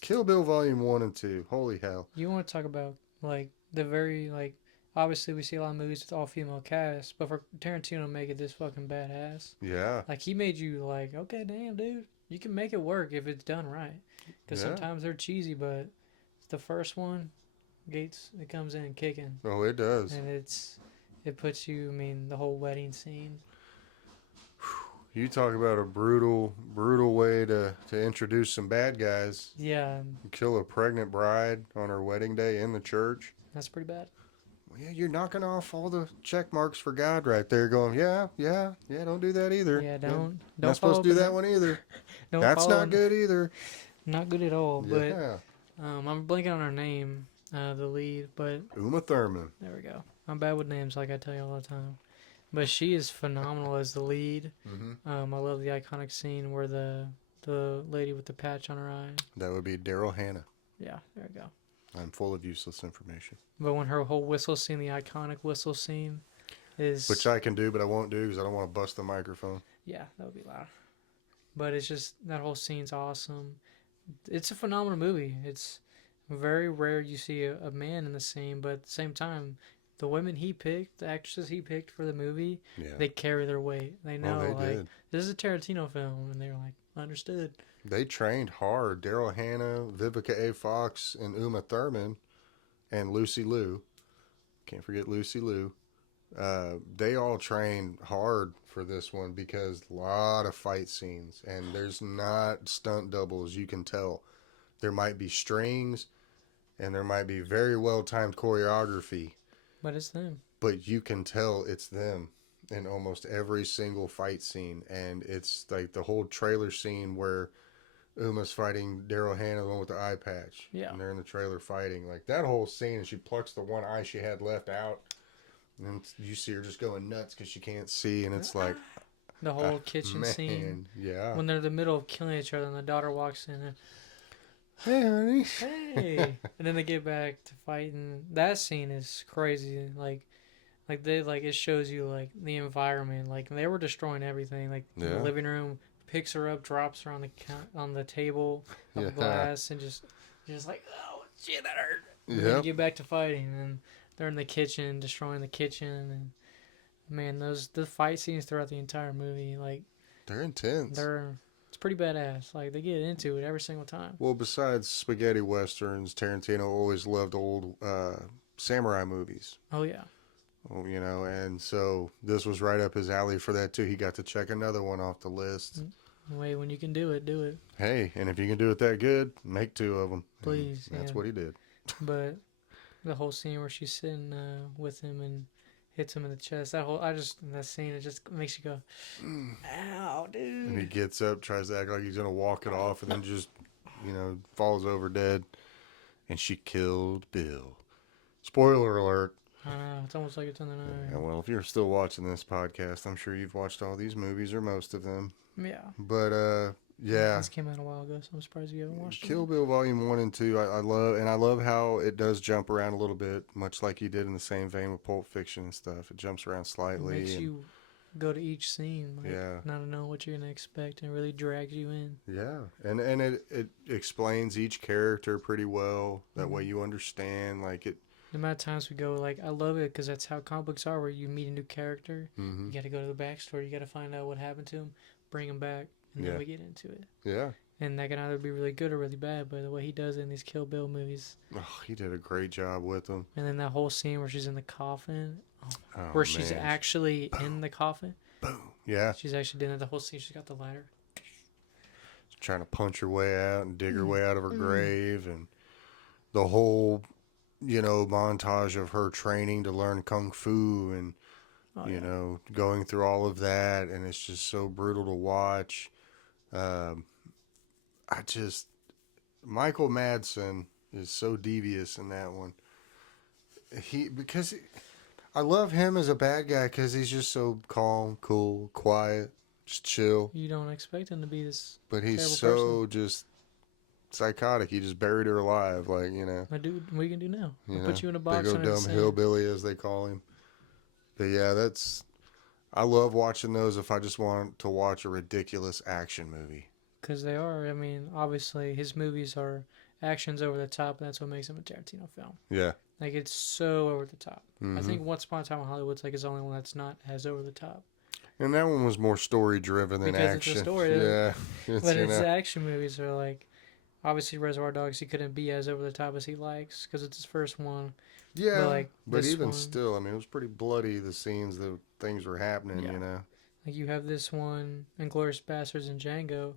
Kill Bill Volume 1 and 2. Holy hell. You want to talk about like the very like obviously we see a lot of movies with all female cast, but for Tarantino to make it this fucking badass, Yeah. like he made you like, okay, damn, dude, you can make it work if it's done right. Because Yeah. sometimes they're cheesy, but the first one, Gates, it comes in kicking, Oh, it does. and it puts you. I mean, the whole wedding scene. You talk about a brutal, brutal way to introduce some bad guys. Yeah, Kill a pregnant bride on her wedding day in the church. that's pretty bad. Well, yeah, you're knocking off all the check marks for God right there. Going, yeah, don't do that either. Yeah, Not don't supposed follow to do the that one either. don't That's follow not good either. not good at all. But Yeah, I'm blanking on her name, the lead, but Uma Thurman. there we go. I'm bad with names, like I tell you all the time. But she is phenomenal as the lead. Mm-hmm. I love the iconic scene where the lady with the patch on her eye. That would be Daryl Hannah. Yeah, there we go. I'm full of useless information, But when her whole whistle scene, the iconic whistle scene, is which I can do, but I won't do because I don't want to bust the microphone. yeah, that would be loud. But it's just that whole scene's awesome. It's a phenomenal movie. It's very rare you see a man in the scene, but at the same time, the women he picked, the actresses he picked for the movie, Yeah, they carry their weight. They know they like did. this is a Tarantino film, and they're like understood. They trained hard. Daryl Hannah, Vivica A. Fox, and Uma Thurman, and Lucy Liu. Can't forget Lucy Liu. They all trained hard for this one because a lot of fight scenes, and there's not stunt doubles. You can tell there might be strings, and there might be very well timed choreography, But it's them. but you can tell it's them in almost every single fight scene. And it's like the whole trailer scene where Uma's fighting Daryl Hannah, the one with the eye patch. Yeah. And they're in the trailer fighting. Like that whole scene, and she plucks the one eye she had left out. And then you see her just going nuts because she can't see. And it's like, The whole kitchen man, scene yeah. when they're in the middle of killing each other, and the daughter walks in and Hey, honey. hey, and then they get back to fighting. That scene is crazy. Like they like it shows you like the environment. Like they were destroying everything. Like in the Yeah. living room, picks her up, drops her on the table of Yeah. glass, and just like oh shit that hurt. And then Yep. you get back to fighting, and they're in the kitchen, destroying the kitchen, and man, the fight scenes throughout the entire movie, like They're intense. it's pretty badass. Like they get into it every single time. Well, besides spaghetti westerns, Tarantino always loved old samurai movies. Oh yeah. Well, and so this was right up his alley for that too. He got to check another one off the list. Wait, when you can do it, do it. Hey, and if you can do it that good, make 2 of them. Please, And that's yeah. what he did. But the whole scene where she's sitting with him and hits him in the chest, that scene, it just makes you go, ow, And he dude. gets up, tries to act like he's gonna walk it off, and then just, falls over dead. And she killed Bill. Spoiler alert. I know, it's almost like it's in the Yeah, night. well, if you're still watching this podcast, I'm sure you've watched all these movies or most of them. Yeah. But yeah, This came out a while ago, so I'm surprised you haven't watched Kill it. Bill Volume 1 and 2, I love how it does jump around a little bit, much like he did in the same vein with Pulp Fiction and stuff. It jumps around It slightly. makes and, you go to each scene, like, Yeah. not know what you're going to expect, and it really drags you in. Yeah, and it explains each character pretty well. That way you understand, like it. The amount of times we go, like, I love it because that's how comic books are, where you meet a new character, Mm-hmm. you got to go to the backstory, you got to find out what happened to him, bring him back, and Yeah. then we get into it. Yeah, and that can either be really good or really bad. But the way he does it in these Kill Bill movies, Oh, he did a great job with them. and then that whole scene where she's in the coffin, Oh where she's man, actually boom, in the coffin, boom. Yeah, she's actually doing it. The whole scene, she's got the lighter. trying to punch her way out and dig her Mm. way out of her grave, and the whole, montage of her training to learn kung fu and Oh yeah, going through all of that, and it's just so brutal to watch. Um, I just Michael Madsen is so devious in that one. I love him as a bad guy because he's just so calm, cool, quiet, just chill. you don't expect him to be this But he's terrible person. so just psychotic. He just buried her alive, like What do what are you gonna do now? I'll put you in a big box old under the dumb sand. hillbilly as they call him. But yeah, I love watching those if I just want to watch a ridiculous action movie. Because they are. I mean, obviously, his movies are actions over the top, and that's what makes him a Tarantino film. Yeah. Like, it's so over the top. Mm-hmm. I think Once Upon a Time in Hollywood's like his only one that's not as over the top. And that one was more story driven than Because action. it's a story. Yeah. But his action movies are like, obviously, Reservoir Dogs, he couldn't be as over the top as he likes, because it's his first one. Yeah. But, But even one, still, I mean, it was pretty bloody, the scenes, the things were happening, yeah. Like, you have this one, Inglourious Basterds and Django.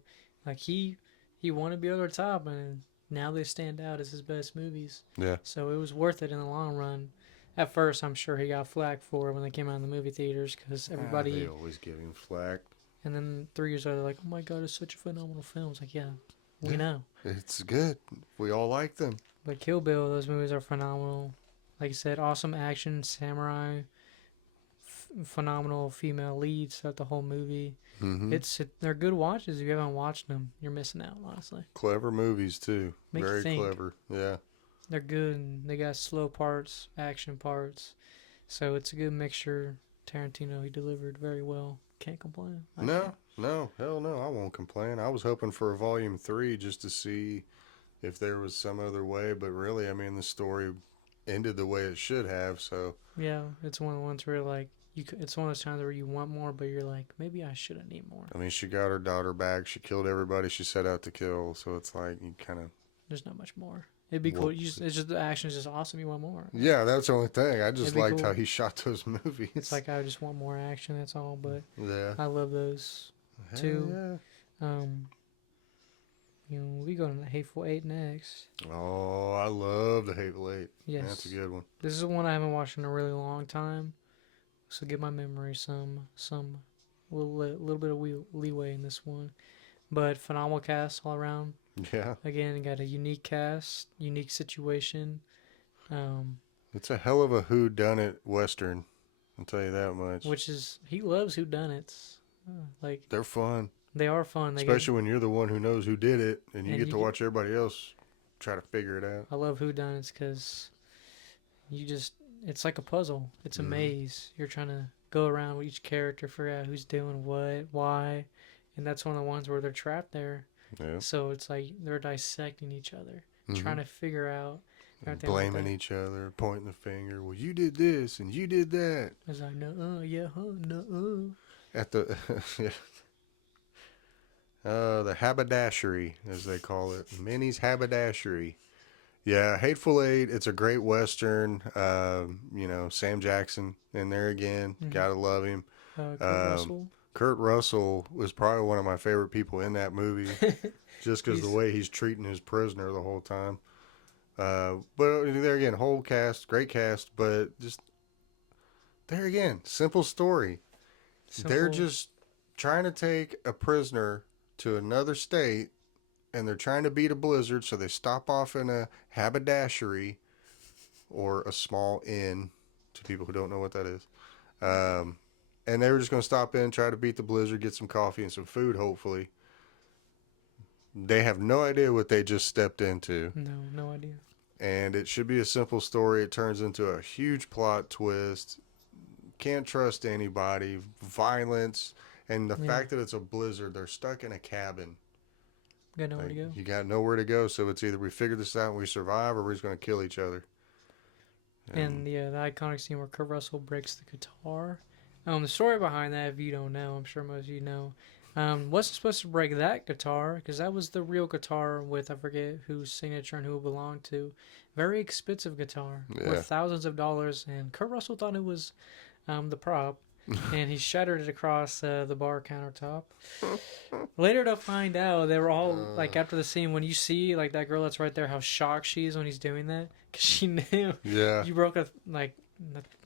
Like, he wanted to be over the top, and now they stand out as his best movies. Yeah. So it was worth it in the long run. At first, I'm sure he got flack for it when they came out in the movie theaters because everybody. They always give him flack. And then 3 years later, they're like, "Oh my god, it's such a phenomenal film." It's like, yeah, we know. It's good. We all like them. But Kill Bill, those movies are phenomenal. Like you said, awesome action, samurai, phenomenal female leads throughout the whole movie. Mm-hmm. They're good watches. If you haven't watched them, you're missing out. Honestly, Clever movies too. Make you Very think. clever. Yeah. They're good. And they got slow parts, action parts. So it's a good mixture. Tarantino, he delivered very well. Can't complain. No, hell no, I won't complain. I was hoping for a volume 3 just to see if there was some other way, but really, I mean, the story ended the way it should have. So yeah, it's one of the ones where like it's one of those times where you want more, but you're like, maybe I shouldn't need more. I mean, she got her daughter back. She killed everybody she set out to kill. So it's like you kind of. There's not much more. It'd be cool. It's just the action is just awesome. You want more. Yeah, that's the only thing. I just liked cool. how he shot those movies. It's like I just want more action. That's all. But yeah, I love those hell too. Yeah. We go to the Hateful Eight next. Oh, I love the Hateful Eight. Yes, That's a good one. This is one I haven't watched in a really long time, so give my memory some little bit of leeway in this one. But phenomenal cast all around. Yeah. Again, got a unique cast, unique situation. It's a hell of a whodunit western. I'll tell you that much. Which is he loves whodunits. Like they're fun. They are fun. Especially when you're the one who knows who did it, and you get to watch everybody else try to figure it out. I love whodunits because it's like a puzzle. It's a maze. You're trying to go around with each character, figure out who's doing what, why, and that's one of the ones where they're trapped there. Yeah. So it's like they're dissecting each other, trying to figure out. Blaming each other, pointing the finger. Well, you did this and you did that. It's like, no, yeah, no. At the the haberdashery, as they call it, Minnie's haberdashery. Yeah, Hateful Eight. It's a great western. Sam Jackson in there again. Gotta love him. Kurt Russell. Kurt Russell was probably one of my favorite people in that movie, just because the way he's treating his prisoner the whole time. But there again, whole cast, great cast, but just there again, simple story. They're just trying to take a prisoner to another state, and they're trying to beat a blizzard, so they stop off in a haberdashery or a small inn, to people who don't know what that is. And they were just going to stop in, try to beat the blizzard, get some coffee and some food, hopefully. They have no idea what they just stepped into. No idea. And it should be a simple story. It turns into a huge plot twist. Can't trust anybody. Violence. And the fact that it's a blizzard, they're stuck in a cabin. Got nowhere to go. You got nowhere to go, so it's either we figure this out and we survive, or we're just going to kill each other. And the iconic scene where Kurt Russell breaks the guitar. The story behind that, if you don't know, I'm sure most of you know, Wasn't supposed to break that guitar because that was the real guitar with I forget whose signature and who it belonged to. Very expensive guitar Yeah. worth thousands of dollars, and Kurt Russell thought it was the prop, and he shattered it across the bar countertop. Later to find out, they were all like after the scene when you see like that girl that's right there, how shocked she is when he's doing that because she knew Yeah. you broke a like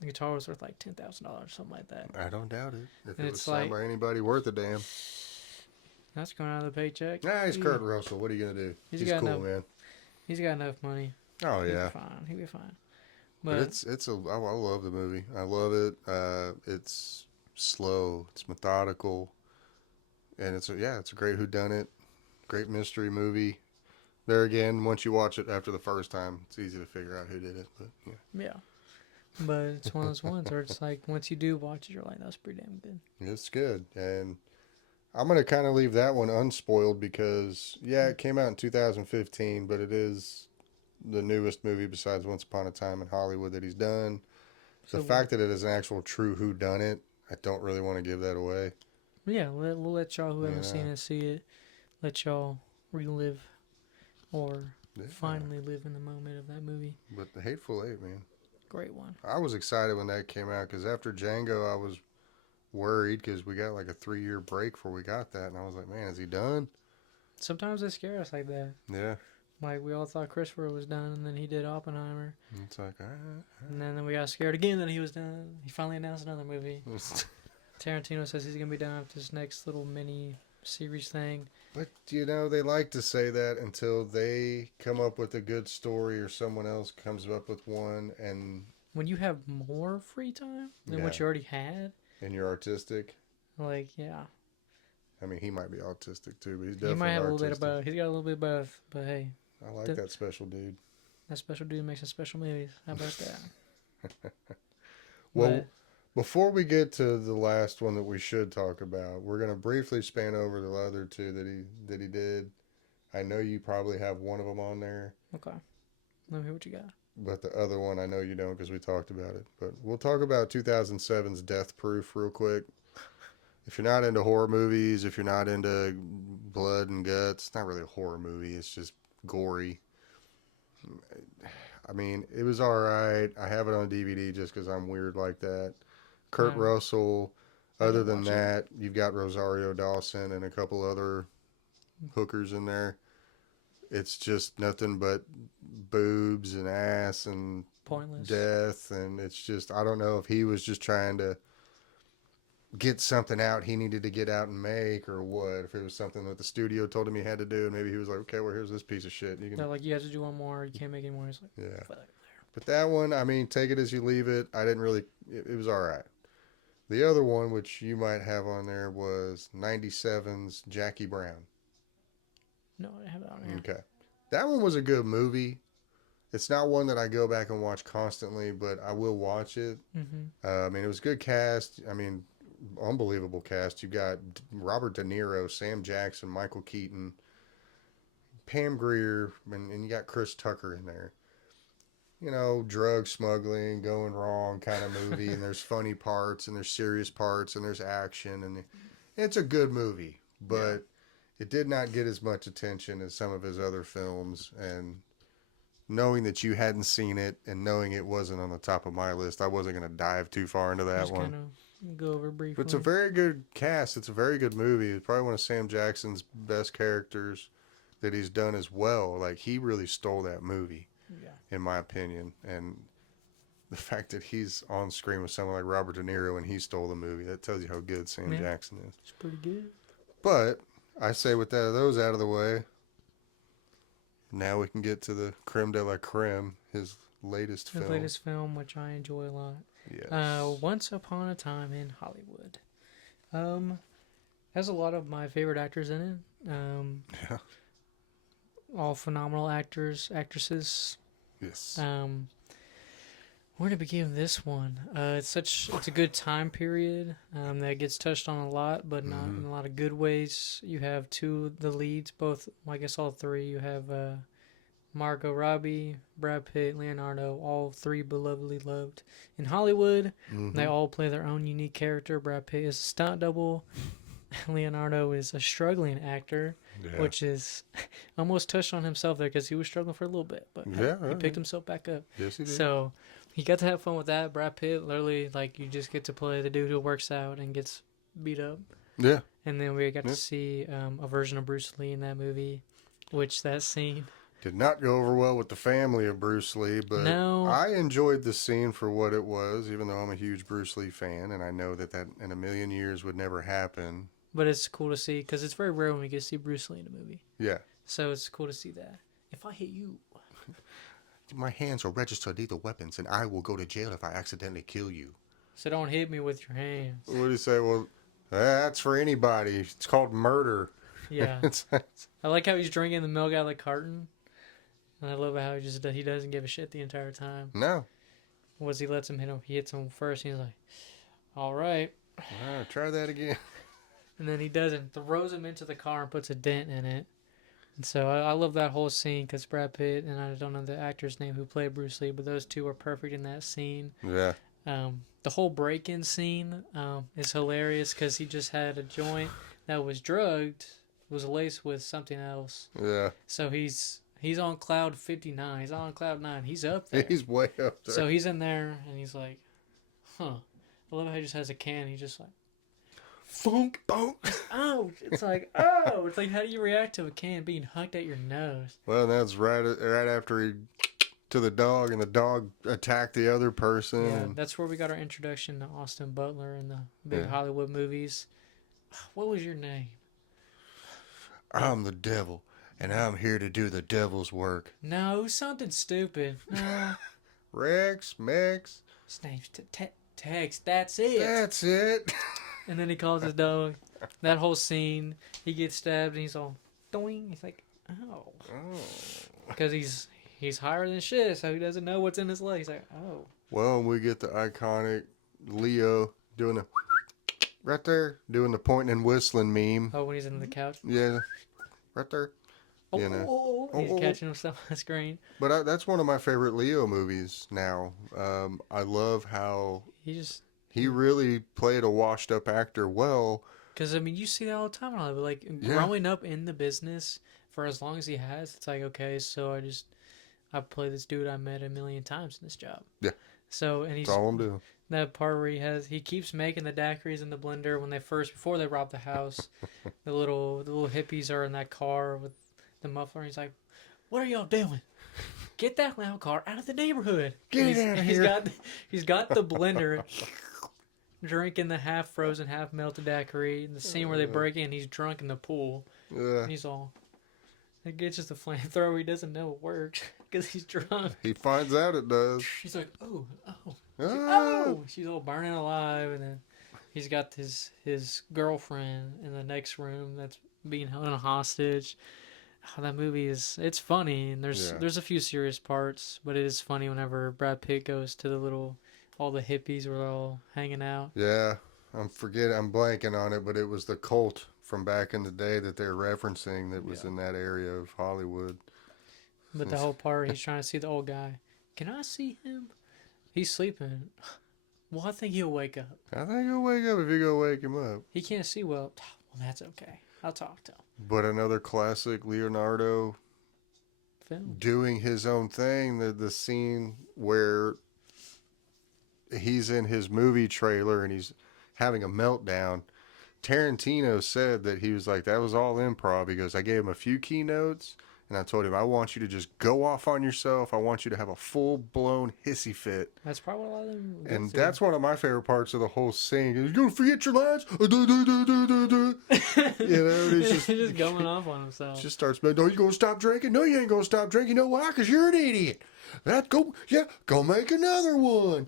the guitar was worth like $10,000, something like that. I don't doubt it. If And it was it's signed like by anybody worth a damn. that's going out of the paycheck. Nah, he's Kurt Russell. What are you gonna do? He's He's got cool, enough. man. He's got enough money. Oh He'll yeah. be fine. He'll be fine. But I love the movie. I love it. It's slow. It's methodical, and it's a great whodunit, great mystery movie. There again, once you watch it after the first time, it's easy to figure out who did it. But yeah, Yeah. But it's one of those ones where it's like once you do watch it, you're like, that's pretty damn good. it's good. And I'm gonna kind of leave that one unspoiled because it came out in 2015, but it is the newest movie besides Once Upon a Time in Hollywood that he's done. The So fact that it is an actual true whodunit, I don't really want to give that away. yeah, we'll let y'all who haven't seen Yeah. it see it. Let y'all relive or Yeah. finally live in the moment of that movie. But The Hateful Eight, man. Great one. I was excited when that came out because after Django, I was worried because we got like a 3-year break before we got that. And I was like, man, is he done? Sometimes they scare us like that. Yeah. Like we all thought Christopher was done, and then he did Oppenheimer, And it's like, and then we got scared again that he was done. He finally announced another movie. Tarantino says he's gonna be done with this next little mini series thing. But, they like to say that until they come up with a good story or someone else comes up with one and When you have more free time than what Yeah. you already had, you're artistic. like yeah, I mean, he might be autistic too, but he's he definitely might have a little artistic. bit of both. He's got a little bit of both, but hey, I like that special dude. that special dude makes some special movies. How about that? Well, before we get to the last one that we should talk about, we're going to briefly span over the other two that he did. I know you probably have one of them on there, Okay, let me hear what you got. but the other one I know you don't because we talked about it. But we'll talk about 2007's Death Proof real quick. If you're not into horror movies, if you're not into blood and guts, it's not really a horror movie. It's just gory. I mean, it was all right. I have it on DVD just because I'm weird like that. Kurt Yeah. Russell. Other than watch it. that, you've got Rosario Dawson and a couple other hookers in there. It's just nothing but boobs and ass and Pointless. death. And it's just, I don't know if he was just trying to get something out he needed to get out and make or what. If it was something that the studio told him he had to do, and maybe he was like, okay, well, here's this piece of shit. You can, They're like, you have to do one more. You can't make any more. He's like, yeah. fuck. But that one, I mean, take it as you leave it. I didn't really, it was all right. The other one, which you might have on there, was 97's Jackie Brown. No, I have it on here. Okay. That one was a good movie. It's not one that I go back and watch constantly, but I will watch it. Mm-hmm. I mean, it was a good cast. I mean, unbelievable cast. You got Robert De Niro, Sam Jackson, Michael Keaton, Pam Grier, and you got Chris Tucker in there. Drug smuggling, going wrong kind of movie, and there's funny parts, and there's serious parts, and there's action, and it's a good movie, but it did not get as much attention as some of his other films, and knowing that you hadn't seen it, and knowing it wasn't on the top of my list, I wasn't going to dive too far into that Just one. kind of go over briefly. But it's a very good cast. It's a very good movie. It's probably one of Sam Jackson's best characters that he's done as well. Like, he really stole that movie. Yeah. In my opinion, and the fact that he's on screen with someone like Robert De Niro and he stole the movie, that tells you how good Sam Jackson is. It's pretty good. But I say with those out of the way, now we can get to the creme de la creme, his latest film. His latest film, which I enjoy a lot. Yes. Once Upon a Time in Hollywood. Has a lot of my favorite actors in it. Yeah. All phenomenal actors, actresses. Yes. Where to begin this one? It's a good time period that gets touched on a lot, but not in a lot of good ways. You have two of the leads, both, well, I guess all three. You have Margot Robbie, Brad Pitt, Leonardo, all three belovedly loved in Hollywood. They all play their own unique character. Brad Pitt is a stunt double. Leonardo is a struggling actor, Yeah. which is almost touched on himself there because he was struggling for a little bit, but hey, Yeah. he Yeah. picked himself back up. Yes, he did. So he got to have fun with that. Brad Pitt, literally, like, you just get to play the dude who works out and gets beat up. Yeah. And then we got Yeah. to see a version of Bruce Lee in that movie, which that scene. Did not go over well with the family of Bruce Lee, but No, I enjoyed the scene for what it was, even though I'm a huge Bruce Lee fan, and I know that in a million years would never happen. but it's cool to see because it's very rare when we get to see Bruce Lee in a movie. Yeah. So it's cool to see that. If I hit you, My hands are registered lethal weapons, and I will go to jail if I accidentally kill you. so don't hit me with your hands. What do you say? Well, that's for anybody. It's called murder. Yeah. I like how he's drinking the milk out of the carton. And I love how he doesn't give a shit the entire time. No. He lets him hit him. He hits him first. And he's like, all right. Try that again. And then he doesn't. Throws him into the car and puts a dent in it. And so I love that whole scene because Brad Pitt, and I don't know the actor's name who played Bruce Lee, but those two are perfect in that scene. Yeah. The whole break-in scene is hilarious because he just had a joint that was drugged, was laced with something else. Yeah. So he's on cloud 59. He's on cloud 9. He's up there. He's way up there. So he's in there and he's like, huh. I love how he just has a can. He's just like, funk. Bonk. Ouch. It's like, oh. It's like, how do you react to a can being hucked at your nose? Well, that's right after he to the dog, and the dog attacked the other person. Yeah, that's where we got our introduction to Austin Butler in the big Yeah. Hollywood movies. What was your name? I'm the devil, and I'm here to do the devil's work. No, something stupid. No. Rex, Mex. His name's Tex. That's it. That's it. And then he calls his dog. That whole scene, he gets stabbed and he's all doing. He's like, oh. Because he's higher than shit, so he doesn't know what's in his leg. He's like, oh. Well, we get the iconic Leo doing the right there, doing the pointing and whistling meme. Oh, when he's in the couch. Yeah, right there. Oh, You know. he's Oh. catching himself on the screen. But that's one of my favorite Leo movies now. I love how he really played a washed up actor well. Because, I mean, you see that all the time in Hollywood. Like, Yeah. growing up in the business for as long as he has, it's like, okay, so I play this dude I met a million times in this job. Yeah. So, and That's all I'm doing. that part where he keeps making the daiquiris in the blender before they rob the house. the little hippies are in that car with the muffler. And he's like, what are y'all doing? Get that loud car out of the neighborhood. Get out of here. He's got the blender drinking the half frozen, half melted daiquiri. In the scene where they break in, he's drunk in the pool. Yeah. And he's all, it gets just a flamethrower. He doesn't know it works because he's drunk. He finds out it does. She's like, oh. Ah. She's all burning alive. And then he's got his girlfriend in the next room that's being held hostage. Oh, that movie it's funny. And there's a few serious parts, but it is funny whenever Brad Pitt goes to all the hippies were all hanging out. Yeah. I'm blanking on it, but it was the cult from back in the day that they're referencing that was in that area of Hollywood. But the whole part, he's trying to see the old guy. Can I see him? He's sleeping. Well, I think he'll wake up. I think he'll wake up if you go wake him up. He can't see well. Well, that's okay. I'll talk to him. But another classic Leonardo Film. doing his own thing. The scene where he's in his movie trailer and he's having a meltdown. Tarantino said that he was like, that was all improv. He goes, I gave him a few keynotes and I told him, I want you to just go off on yourself. I want you to have a full-blown hissy fit. That's probably what a lot of them go And through. that's one of my favorite parts of the whole scene. You're going to forget your lines? You know, He's just going off on himself. just starts, no, you going to stop drinking? No, you ain't going to stop drinking. You know why? Because you're an idiot. Go make another one.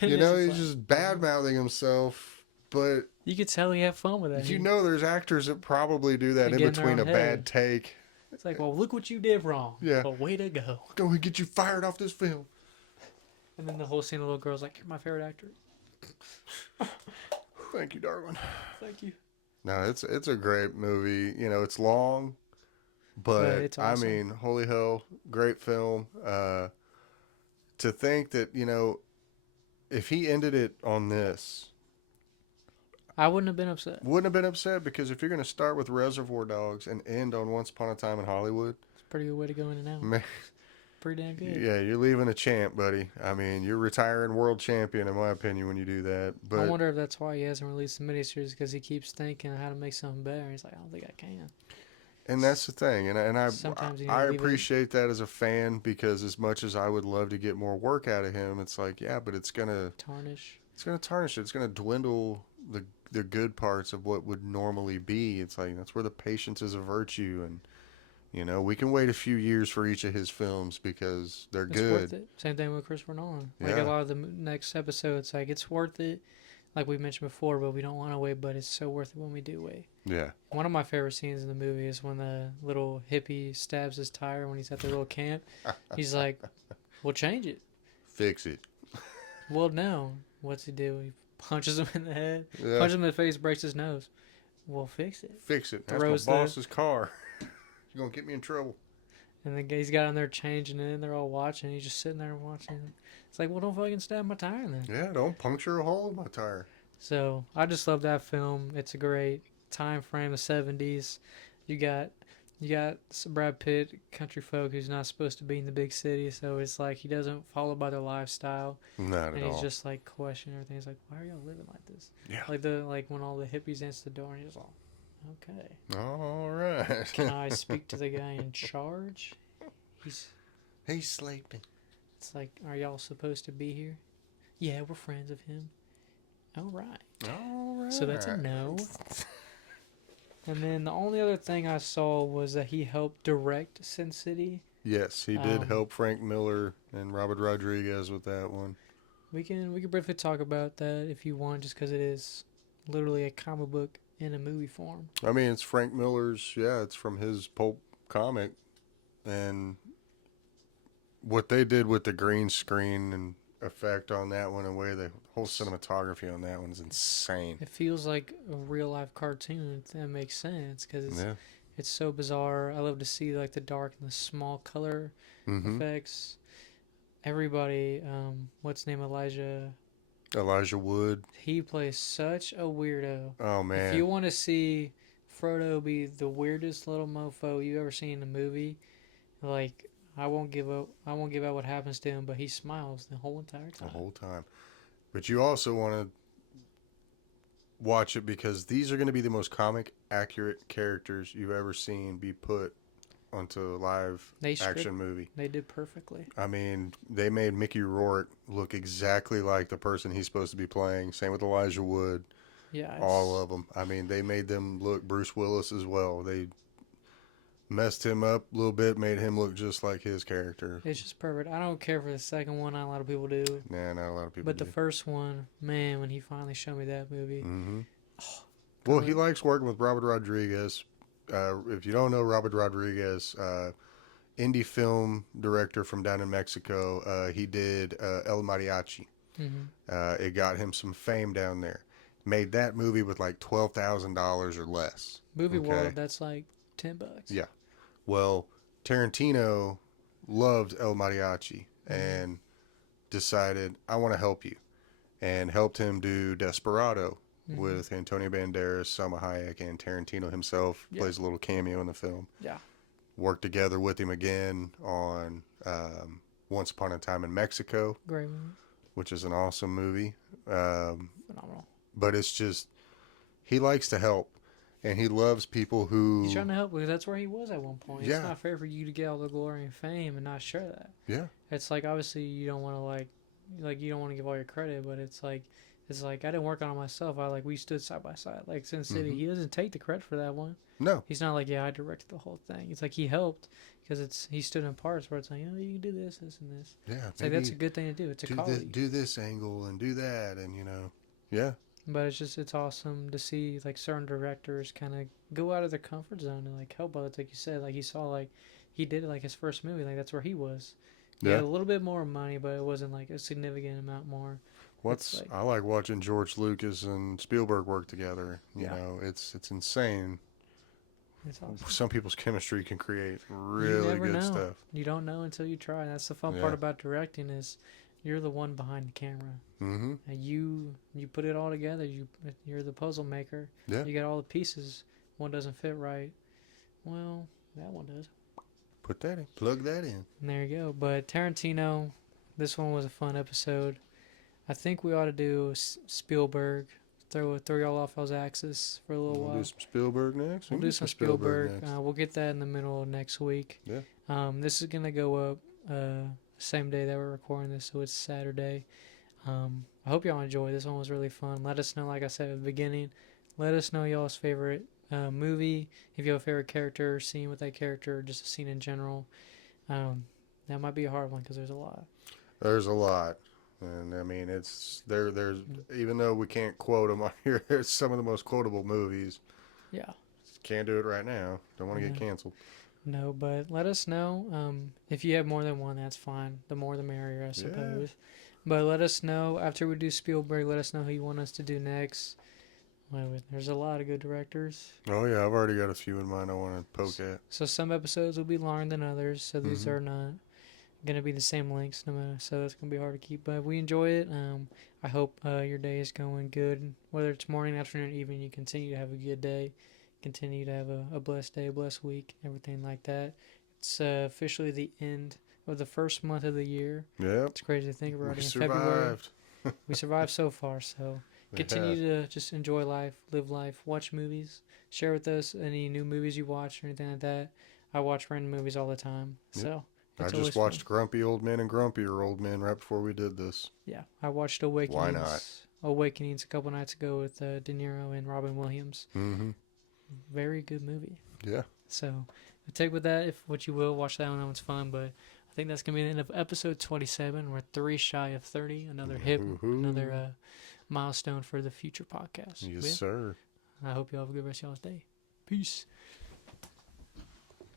You know, he's just bad-mouthing himself. But you could tell he had fun with that. you know there's actors that probably do that They in get in their between a own bad head. take. It's like, well, look what you did wrong. Yeah. But way to go. Don't get you fired off this film. And then the whole scene, the little girl's like, you're my favorite actor. Thank you, darling. Thank you. No, it's a great movie. You know, it's long, but it's awesome. I mean, holy hell, great film. To think that, you know, if he ended it on this, I wouldn't have been upset. Wouldn't have been upset because if you're going to start with Reservoir Dogs and end on Once Upon a Time in Hollywood, It's a pretty good way to go in and out. man, Pretty damn good. yeah, you're leaving a champ, buddy. I mean, you're retiring world champion, in my opinion, when you do that. I But wonder if that's why he hasn't released the miniseries, because he keeps thinking how to make something better. He's like, I don't think I can. and that's the thing, and Sometimes you need I to leave it. appreciate that as a fan because as much as I would love to get more work out of him, it's like, yeah, but it's gonna Tarnish. tarnish it. It's gonna dwindle the good parts of what would normally be. It's like that's where the patience is a virtue, and we can wait a few years for each of his films because they're It's worth good. it. Same thing with Christopher Nolan. Like a Yeah, lot of the next episodes, like it's worth it. Like we mentioned before, but we don't want to wait. But it's so worth it when we do wait. yeah. One of my favorite scenes in the movie is when the little hippie stabs his tire when he's at the little camp. He's like, "We'll change it." Fix it. Well, no. What's he do? He punches him in the head, Yeah, punches him in the face, breaks his nose. We'll fix it. fix it. That's Throws my the boss's car. You're gonna get me in trouble. And the guy's got in there changing it, and they're all watching. He's just sitting there watching. It's like, well, don't fucking stab my tire then. Yeah, don't puncture a hole in my tire. So I just love that film. It's a great time frame, the '70s. You got Brad Pitt, country folk who's not supposed to be in the big city, so it's like he doesn't follow by their lifestyle, Not and at he's all. just like questioning everything. He's like, why are y'all living like this? Yeah. Like when all the hippies answer the door, and he's all, okay, All right. can I speak to the guy in charge? He's sleeping. It's like, are y'all supposed to be here? Yeah, we're friends of him. All right. All right. So that's a no. And then the only other thing I saw was that he helped direct Sin City. Yes, he did Um, help Frank Miller and Robert Rodriguez with that one. We can briefly talk about that if you want, just because it is literally a comic book in a movie form. I mean, it's Frank Miller's. Yeah, it's from his pulp comic, and what they did with the green screen and effect on that one, and way the whole cinematography on that one is insane. It feels like a real life cartoon. If that makes sense, because Yeah. it's so bizarre. I love to see like the dark and the small color Mm-hmm. effects. Everybody, what's his name, Elijah Wood. he plays such a weirdo. Oh man. If you want to see Frodo be the weirdest little mofo you ever seen in a movie, like I won't give out what happens to him, but he smiles the whole entire The time. whole time. But you also want to watch it because these are going to be the most comic accurate characters you've ever seen be put onto a live action movie. They did perfectly. I mean, they made Mickey Rourke look exactly like the person he's supposed to be playing. Same with Elijah Wood. Yeah, All of them. I mean, they made them look Bruce Willis as well. They messed him up a little bit, made him look just like his character. it's just perfect. I don't care for the second one. Not a lot of people do. Nah, not a lot of people But do. the first one, man, when he finally showed me that movie, Mm-hmm. Well, he likes working with Robert Rodriguez. If you don't know Robert Rodriguez, indie film director from down in Mexico, he did El Mariachi. mm-hmm. It got him some fame down there. Made that movie with like $12,000 or less. Movie Okay. world, that's like $10. Yeah. Well, Tarantino loved El Mariachi and decided, I want to help you. And helped him do Desperado with Antonio Banderas, Salma Hayek, and Tarantino himself. Yeah. Plays a little cameo in the film. Yeah. Worked together with him again on Once Upon a Time in Mexico, Great movie. which is an awesome movie. Phenomenal. But it's just, he likes to help. And he loves people who... He's trying to help because that's where he was at one point. Yeah. It's not fair for you to get all the glory and fame and not share that. Yeah. It's like, obviously you don't want to like you don't want to give all your credit, but it's like I didn't work on it myself. We stood side by side. Like Sin City, he doesn't take the credit for that one. No. He's not like, yeah, I directed the whole thing. It's like he helped because he stood in parts where it's like, oh, you can do this, this, and this. Yeah. It's like that's a good thing to do. It's a colleague. Do this angle and do that, and yeah. But it's awesome to see like certain directors kind of go out of their comfort zone and like help others. Like you said, like he did like his first movie. Like that's where he was. He had a little bit more money, but it wasn't like a significant amount more. I like watching George Lucas and Spielberg work together. You know, it's insane. It's awesome. Some people's chemistry can create You really never good know. stuff. You don't know until you try. That's the fun part about directing is you're the one behind the camera. Mm-hmm. And you put it all together. You're the puzzle maker. Yeah. You got all the pieces. One doesn't fit right. Well, that one does. Put that in. Plug that in. And there you go. But Tarantino, this one was a fun episode. I think we ought to do Spielberg. Throw y'all off y'all's axis for a little We'll while. do some Spielberg next. We'll do some Spielberg. next. We'll get that in the middle of next week. Yeah. This is gonna go up same day that we're recording this, so it's Saturday. I hope y'all enjoy. This one was really fun. Let us know, like I said at the beginning, let us know y'all's favorite movie. If you have a favorite character, scene with that character, or just a scene in general. That might be a hard one because there's a lot. There's a lot. And I mean, it's there's even though we can't quote them on here, it's some of the most quotable movies. Yeah. Can't do it right now. Don't want to get canceled. No, but let us know. If you have more than one, that's fine. The more the merrier, I suppose. Yeah. But let us know after we do Spielberg. Let us know who you want us to do next. Well, there's a lot of good directors. Oh yeah, I've already got a few in mind I want to poke at. So some episodes will be longer than others. So these are not going to be the same lengths, no matter. So it's going to be hard to keep. But we enjoy it. I hope your day is going good. Whether it's morning, afternoon, evening, you continue to have a good day. Continue to have a blessed day, a blessed week, everything like that. It's officially the end of the first month of the year. Yeah. It's crazy to think we're already in survived. February. We survived so far, so continue to just enjoy life, live life, watch movies. Share with us any new movies you watch or anything like that. I watch random movies all the time, so I just watched Grumpy Old Men and Grumpier Old Men right before we did this. Yeah, I watched Awakenings. Why not? Awakenings a couple nights ago with De Niro and Robin Williams. Mm-hmm. Very good movie. Yeah. So take with that if what you will. Watch that one. That one's fun. But I think that's going to be the end of episode 27. We're 3 shy of 30. Another another milestone for the future podcast. Yes, sir. I hope you all have a good rest of y'all's day. Peace.